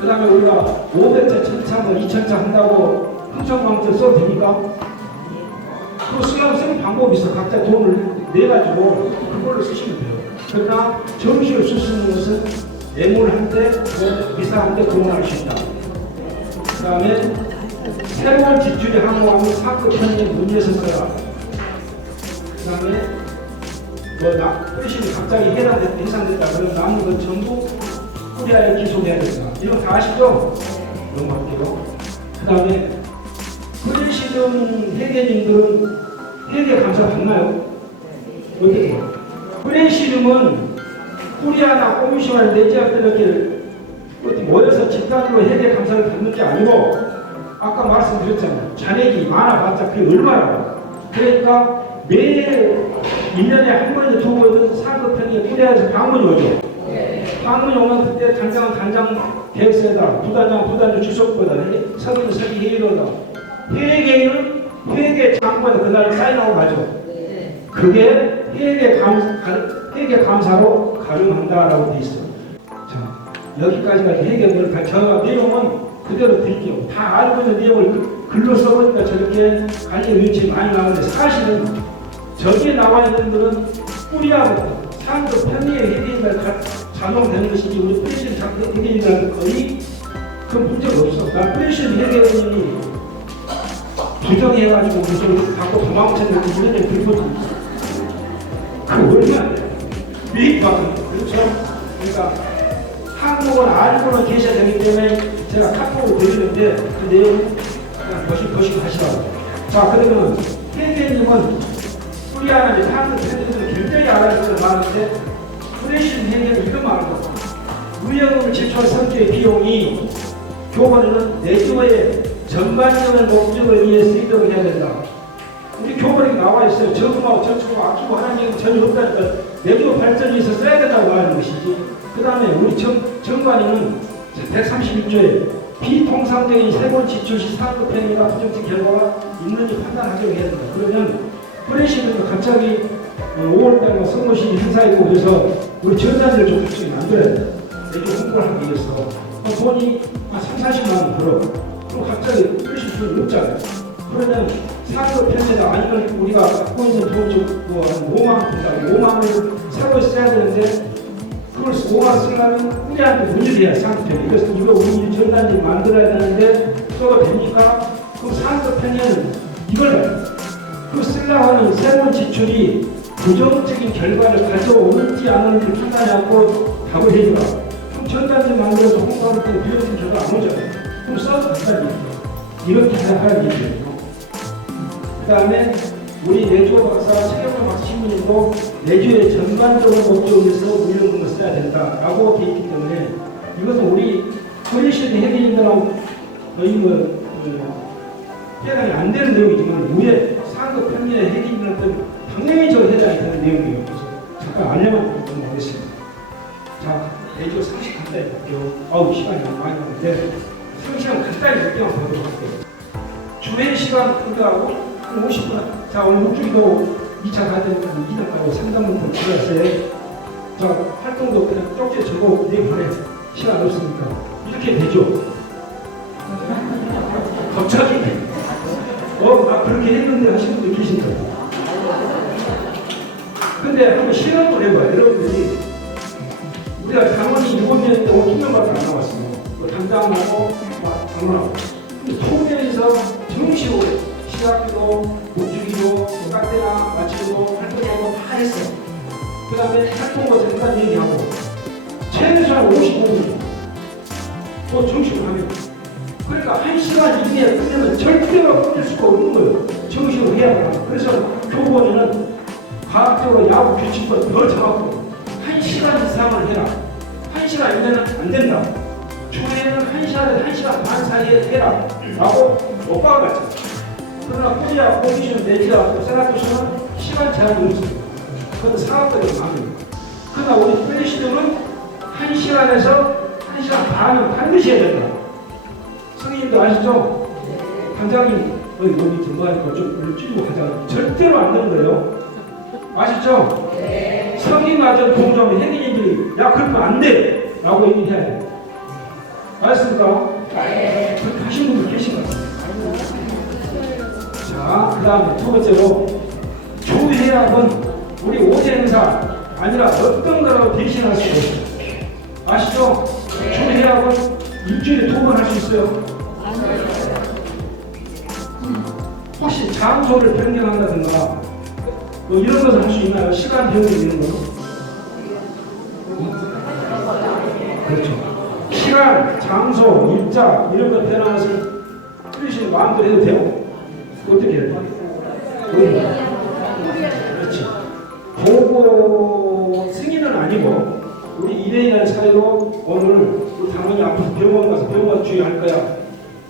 그 다음에 우리가 500차, 1000차, 2000차 한다고 흥청망청 써도 되니까? 그거 쓰는 방법이 있어. 각자 돈을 내가지고 그걸로 쓰시면 돼요. 그러나 정식으로 쓸 수 있는 것은 매물한테, 미사한테 동원할 수 있다. 그 다음에 새로운 지출이 항목하면 사건 편의에 문제에서 써라. 그 다음에 프레시이 갑자기 해상됐다. 그러면 남은 건 전부 코리아에 기소해야 된다. 이런 거 다 아시죠? 넘어갈게요. 그 다음에 프레시즘 회계님들은 회계 감사 받나요? 어떻게 해요? 프레시즘은 코리아나 코미션이나 내지학들 이렇게 모여서 집단으로 회계 감사를 받는 게 아니고 아까 말씀드렸잖아요. 잔액이 많아봤자 그게 얼마라고. 그러니까 매일 1년에 한 번이나 두 번은 사급편이 코리아에서 방문이 오죠. 방문이 오면 그때 단장은 단장 계획서에다 부단장 주석보다 서기는 서기 회의로다. 회계는 회계 장부에 그날 사인하고 가죠. 그게 회계 감사로 가능한다라고 돼 있어요. 자, 여기까지가 회계를 다 제가 내용은 그대로 드릴게요. 다 알고 있는 내용을 글로 써보니까 저렇게 관련 의견이 많이 나오는데 사실은 저기에 나와 있는 것은 뿌리하고 사람들 편의의 회계인들 작용되는 것이지 우리 프레시를 회계인들한테 거의 그 문제가 없어. 난 프레시를 회계인이 부정해가지고 무슨 갖고 도망쳤는데 이런 데 들고 그 얼마나 미익 받는 거예요. 그렇죠? 그러니까 항목은 알고는 계셔야 되기 때문에 제가 카톡을 드리는데 그 내용 그냥 보시고 하시라고. 자, 그러면 회계님은 뿌리하는 사람들 회계들은 굉장히 알아야 되는 많은데 프레시 회계는 이거 말하는 거죠. 무형을 지출할 성격의 비용이 교본에는 내주어의 전반적인 목적을 위해 쓰이도록 해야 된다. 우리 교본에 나와 있어요. 저금하고 저축하고 아끼고 하는 얘기는 전혀 없다니까 내주 발전이 있어 써야 된다고 말하는 것이지. 그 다음에 우리 정관에는 131조에 비통상적인 세본 지출 시 상급 행위가 부정적 결과가 있는지 판단하도록 해야 된다. 그러면 프레시는 갑자기 5월달에 선거시 행사했고 그래서 우리 지원자들 좀 갑자기 만들어야 돼. 내주 홍보를 하기 위해서 돈이 3, 40만 원 벌어. 그럼 갑자기 프레시 수준이 없잖아요. 그러면 상급 편제다 아니면 우리가 갖고 있는 돈 뭐한 5만 원을 사고 있어야 되는데 그걸 5만 쓰려면 우리한테 문의해야 상급 편제. 이거 우리 전단지 만들어야 되는데 써도 됩니까? 그럼 상급 편제는 이걸 그 쓰려고 하는 새로운 지출이 부정적인 결과를 가져오는지 안 오는지 판단하고 답을 해주라. 그럼 전단지 만들어서 홍보할 때 비용을 줘도 안 오잖아요. 그럼 써도 된다는 얘기죠. 이렇게 하는 얘기예요. 그 다음에 우리 내조 박사와 최경영 박사 신부님도 내조의 전반적인 목적을 위해서 물려금을 써야 된다라고 되어 있기 때문에 이것은 우리 소리시대 회계인들하고 거의 해당이 안 되는 내용이지만 위에 상급 평균의 회계인들한테는 당연히 저 해당이 되는 내용이에요. 그래서 잠깐 알려만 좀 하겠습니다. 자, 내조 30 간단히 볼게요. 아우 시간이 너무 많이 나는데 30시간 간단히 몇 개만 보도록 할게요. 주회 시간 분배하고 한 50분. 자, 오늘 목주기도 2차 가든 2단까지 3단부터 들어갔어요. 자, 활동도 그냥 쪽지에 적어 내보내. 시간 없으니까. 이렇게 되죠. 갑자기 나 그렇게 했는데 하시는 분들 계신다. 근데 한번 실험을 해봐요. 여러분들이 우리가 당원이 7년 동안 2년밖에 안 나왔어요. 담당하고 안 나오고. 근데 통계에서 정식으로 시작도 목주기도 깍대나 마치고 활동하고 다 했어요. 그 다음에 활동과 잠깐 얘기하고 최소한 55분 정식으로 하면 그러니까 1시간 이내에 끝내면 절대로 끝낼 수가 없는 거예요. 정식으로 해야 돼요. 그래서 교본에는 과학적으로 야구 규칙보다 더 정확하고 1시간 이상을 해라. 1시간 이내는 안 된다. 주에는 1시간에서 1시간 반 사이에 해라 라고 못 박아놨잖아요. 그러나 코리아 코미션 내지와 세나토스는 시간 제한이 없어요. 그것도 상업적인 마음입니다. 그러나 우리 플리시즘은 1시간에서 1시간 반은 반드시 해야 된다. 선생님도 아시죠? 단장님 여기 들어가니까 좀 줄이고 가자. 절대로 안 되는 거예요. 아시죠? 네. 성인마저 동조하면 행인님들이 야 그러면 안 돼! 라고 얘기해야 돼요. 알았습니까? 네. 그렇게 하신 분들 계신 것 같습니다. 자, 그 다음에 두 번째로 조회합은 우리 5대 행사 아니라 어떤 거라고 대신할 수 있어요. 아시죠? 네. 조회합은 일주일에 2번 할 수 있어요. 혹시 장소를 변경한다든가 뭐 이런 것을 할 수 있나요? 시간 변경이 되는 거요? 그렇죠. 시간, 장소, 일자 이런 것 변하는 것을 틀리시는 마음대로 해도 돼요? 어떻게 해요? 그렇지. 보고 승인은 아니고 우리 일회인의 사회로 오늘 우리 당연히 앞으로 병원 가서 병원 주의할 거야.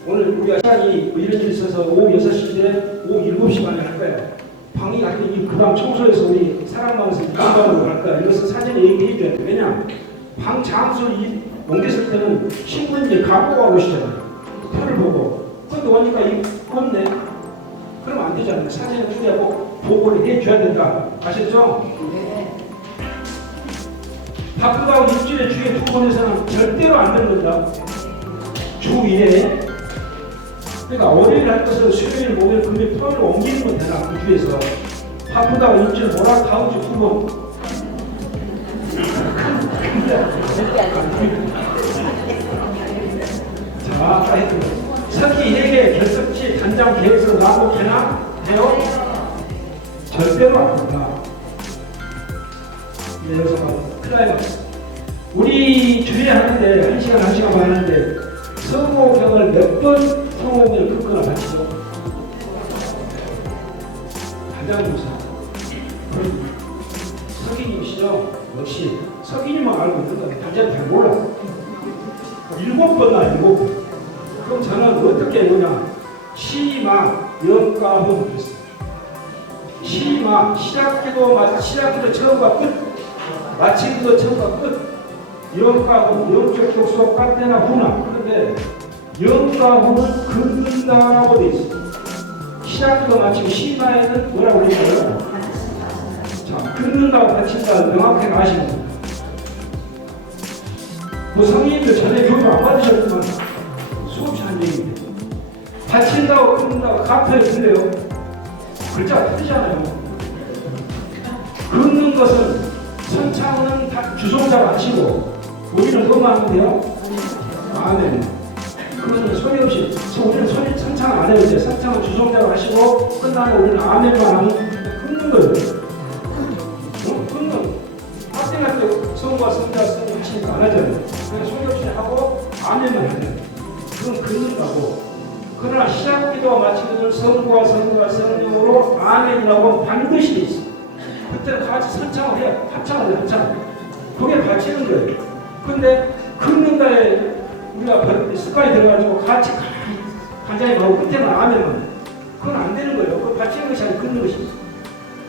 오늘 우리가 시간이 뭐 이런 일이 있어서 오후 6시인데 오후 7시 반에 할 거야. 방이 같은 그 다음 청소해서 우리 사랑방에서 이동방으로 갈 거야. 이것을 사전에 얘기해 줘야 돼. 왜냐? 방 장소를 옮겼을 때는 신부님이 갖고 오시잖아요. 표를 보고. 근데 오니까 없네. 그러면 안 되잖아요. 사전에 준비하고 보고를 해 줘야 된다. 아셨죠? 네. 바쁘다고 일주일에 주에 2번에서는 절대로 안 되는 거다. 주 1회. 그러니까 월요일 할 것을 수요일, 목요일, 금요일, 토요일 옮기는 건 되나 그 주에서 바쁘다고 일주일 뭐라 다음 주 2번. 자, 하여튼 서기 회계 결석지 단장 계획서 나오고 되나? 돼요? 절대로 안 된다. 네, 여기서 클라이막스. 우리 주에 하는데 1시간 반 하는데 성호경을 몇 번 성호경을 긋거나 마치죠? 가장 무사. 서기님이시죠? 역시 서기님만 알고 있는다. 당장 잘 몰라. 7번 나 7번. 그럼 저는 어떻게 해보냐? 시마 영가분 그랬어요. 시마 시작기도 처음과 끝, 마치기도 처음과 끝. 영가분 영적 독서 깐때나 후나. 그런데 영가분은 긋는다라고 돼 있어요. 시작기도 마치고 시마에는 뭐라고 그러냐면 자 긋는다고 마친다 명확하게 아시는 거예요. 뭐 성인들 전에 교육 안 받으셨지만 수없이 한 얘기인데 받친다고 끊는다고 카페에 들려요. 글자가 틀리잖아요. 긋는 것은 선창은 다 주송자가 하시고 우리는 그것만 하면 돼요? 아멘. 그것은 소리 없이 우리는 소리 선창 안 해도 돼. 선창은 주송자가 하시고 끝나면 우리는 아멘만 하면 긋는 거예요. 긋는 학생할 때 성과 성자 성을 하시니까 안 하잖아요. 그냥 소리 없이 하고 아멘만 해요. 그건 긋는다고. 그러나 시작기도 마치기도 성과 성과 성령으로 아멘이라고 반드시 있어. 그때 같이 선창을 해요. 합창을 해요. 합창. 그게 바치는 거예요. 근데 긋는다에 우리가 습관이 들어가지고 같이 간장에 가고 끝에는 아멘만 해요. 그건 안 되는 거예요. 그건 바치는 것이 아니고 긋는 것이 있어요.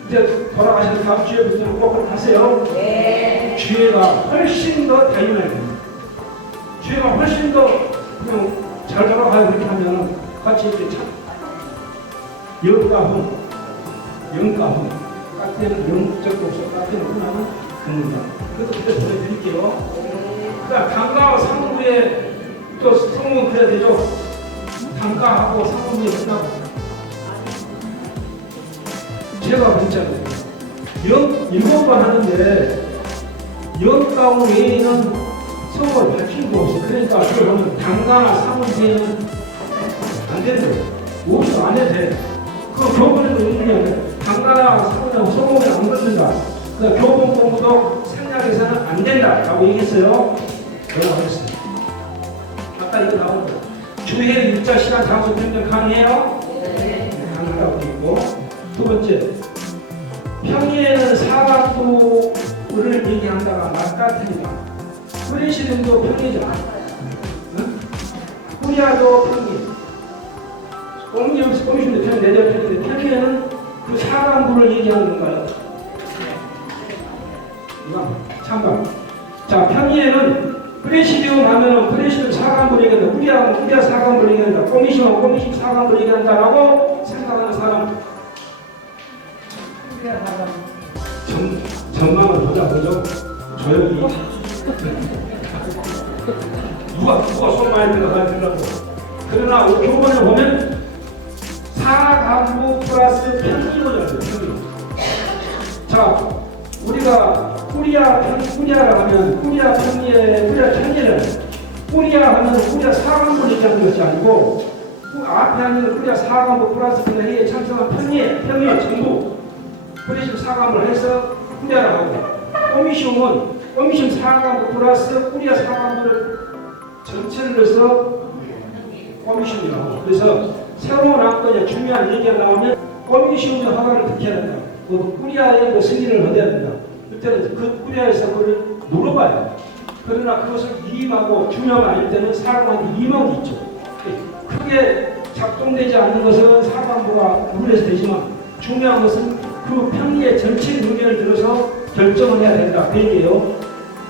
이제 돌아가시는 다음 주에부터 꼭 하세요. 네. 주회가 훨씬 더 다이나믹해요. 주회가 훨씬 더 그냥 잘 돌아가요. 그렇게 하면 같이 이렇게 참 영가훈, 영가훈, 카페는 영적도 없어, 카페는 흔하면 긋는다. 그래서 그때 보내드릴게요. 그다음 단가와 상부에 또 성문 그래야 되죠. 단가하고 상부에 끝나고 제가 그랬잖아요. 7번 하는데 영가훈 외에는 성을 밝힌 거 없어. 그러니까 그걸 보면 단가나 상부에는 안 된대. 오히려 안 해도 돼. 그 교본에도 의문이야. 단가나 상부나 성공을 안 긋는다. 그러니까 교본 공부도 생략해서는 안 된다라고 얘기했어요. 내가 하겠어요. 아까 이거 나온 거. 주회 일자 시간 장소 변경 가능해요? 네. 가능하다고 있고. 두 번째, 평일에는 사각도를 얘기한다가 맞다 틀리다. 프레시름도 평이잖아. 응? 꾸리아도 평이. 꽁미션도 평이 내절 평인데 평일에는 그 사각도를 얘기하는 건가요? 이거 참관. 자, 평일에는 프레시디움 하면은 프레시디움 사관부 얘기한다. 꾸리아하면 꾸리아 사관부 얘기한다. 꼬미시면 꼬미시 사관부 얘기한다라고 생각하는 사람. 전망을 보죠. 조용히. 누가 손 많이 들어가고. 그러나 교본을 보면 사관부 플러스 평기로 잡혀요. 평기. 자, 우리가 꾸리아라 하면 꾸리아 평리를 꾸리아 하면 꾸리아 사관부 얘기하는 것이 아니고 앞에 하는 꾸리아 사관부 플러스 평리에 참석한 평리 전부 프레시움 사관부를 해서 꾸리아라고 하고 꼬미시움 사관부 플러스 꾸리아 사관부를 전체를 해서 꼬미시움이라고 하고 그래서 새로운 안건에 중요한 얘기가 나오면 꼬미시움의 허가를 듣게 된다. 그 꾸리아의 승인을 얻어야 된다. 그때는 그 꾸리아에서 그걸 물어봐요. 그러나 그것을 위임하고 중요가 아닐 때는 사관한테 위임한 게 있죠. 크게 작동되지 않는 것은 사관부가 물에서 되지만 중요한 것은 그 평리의 전체 의견을 들어서 결정을 해야 된다. 그 얘기예요.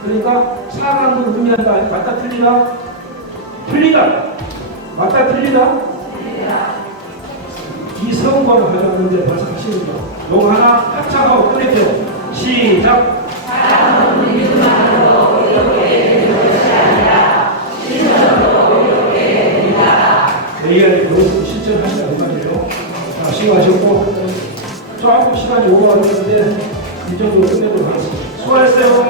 그러니까 사관부 의미한다. 맞다 틀리다? 틀리다. 맞다 틀리다? 이 성과를 가져왔는데 벌써 하시는 거예요. 요거 하나 합창하고 끝낼게요. 시작! 사람은 이름만으로 이렇게 되는 것이 아니라 실천으로 이렇게 됩니다. AI에 그것을 실천하시라 그 말이에요. 자, 수고하셨고 조금 시간이 오버가 됐는데 이 정도로 끝내도록 하겠습니다. 수고하셨어요.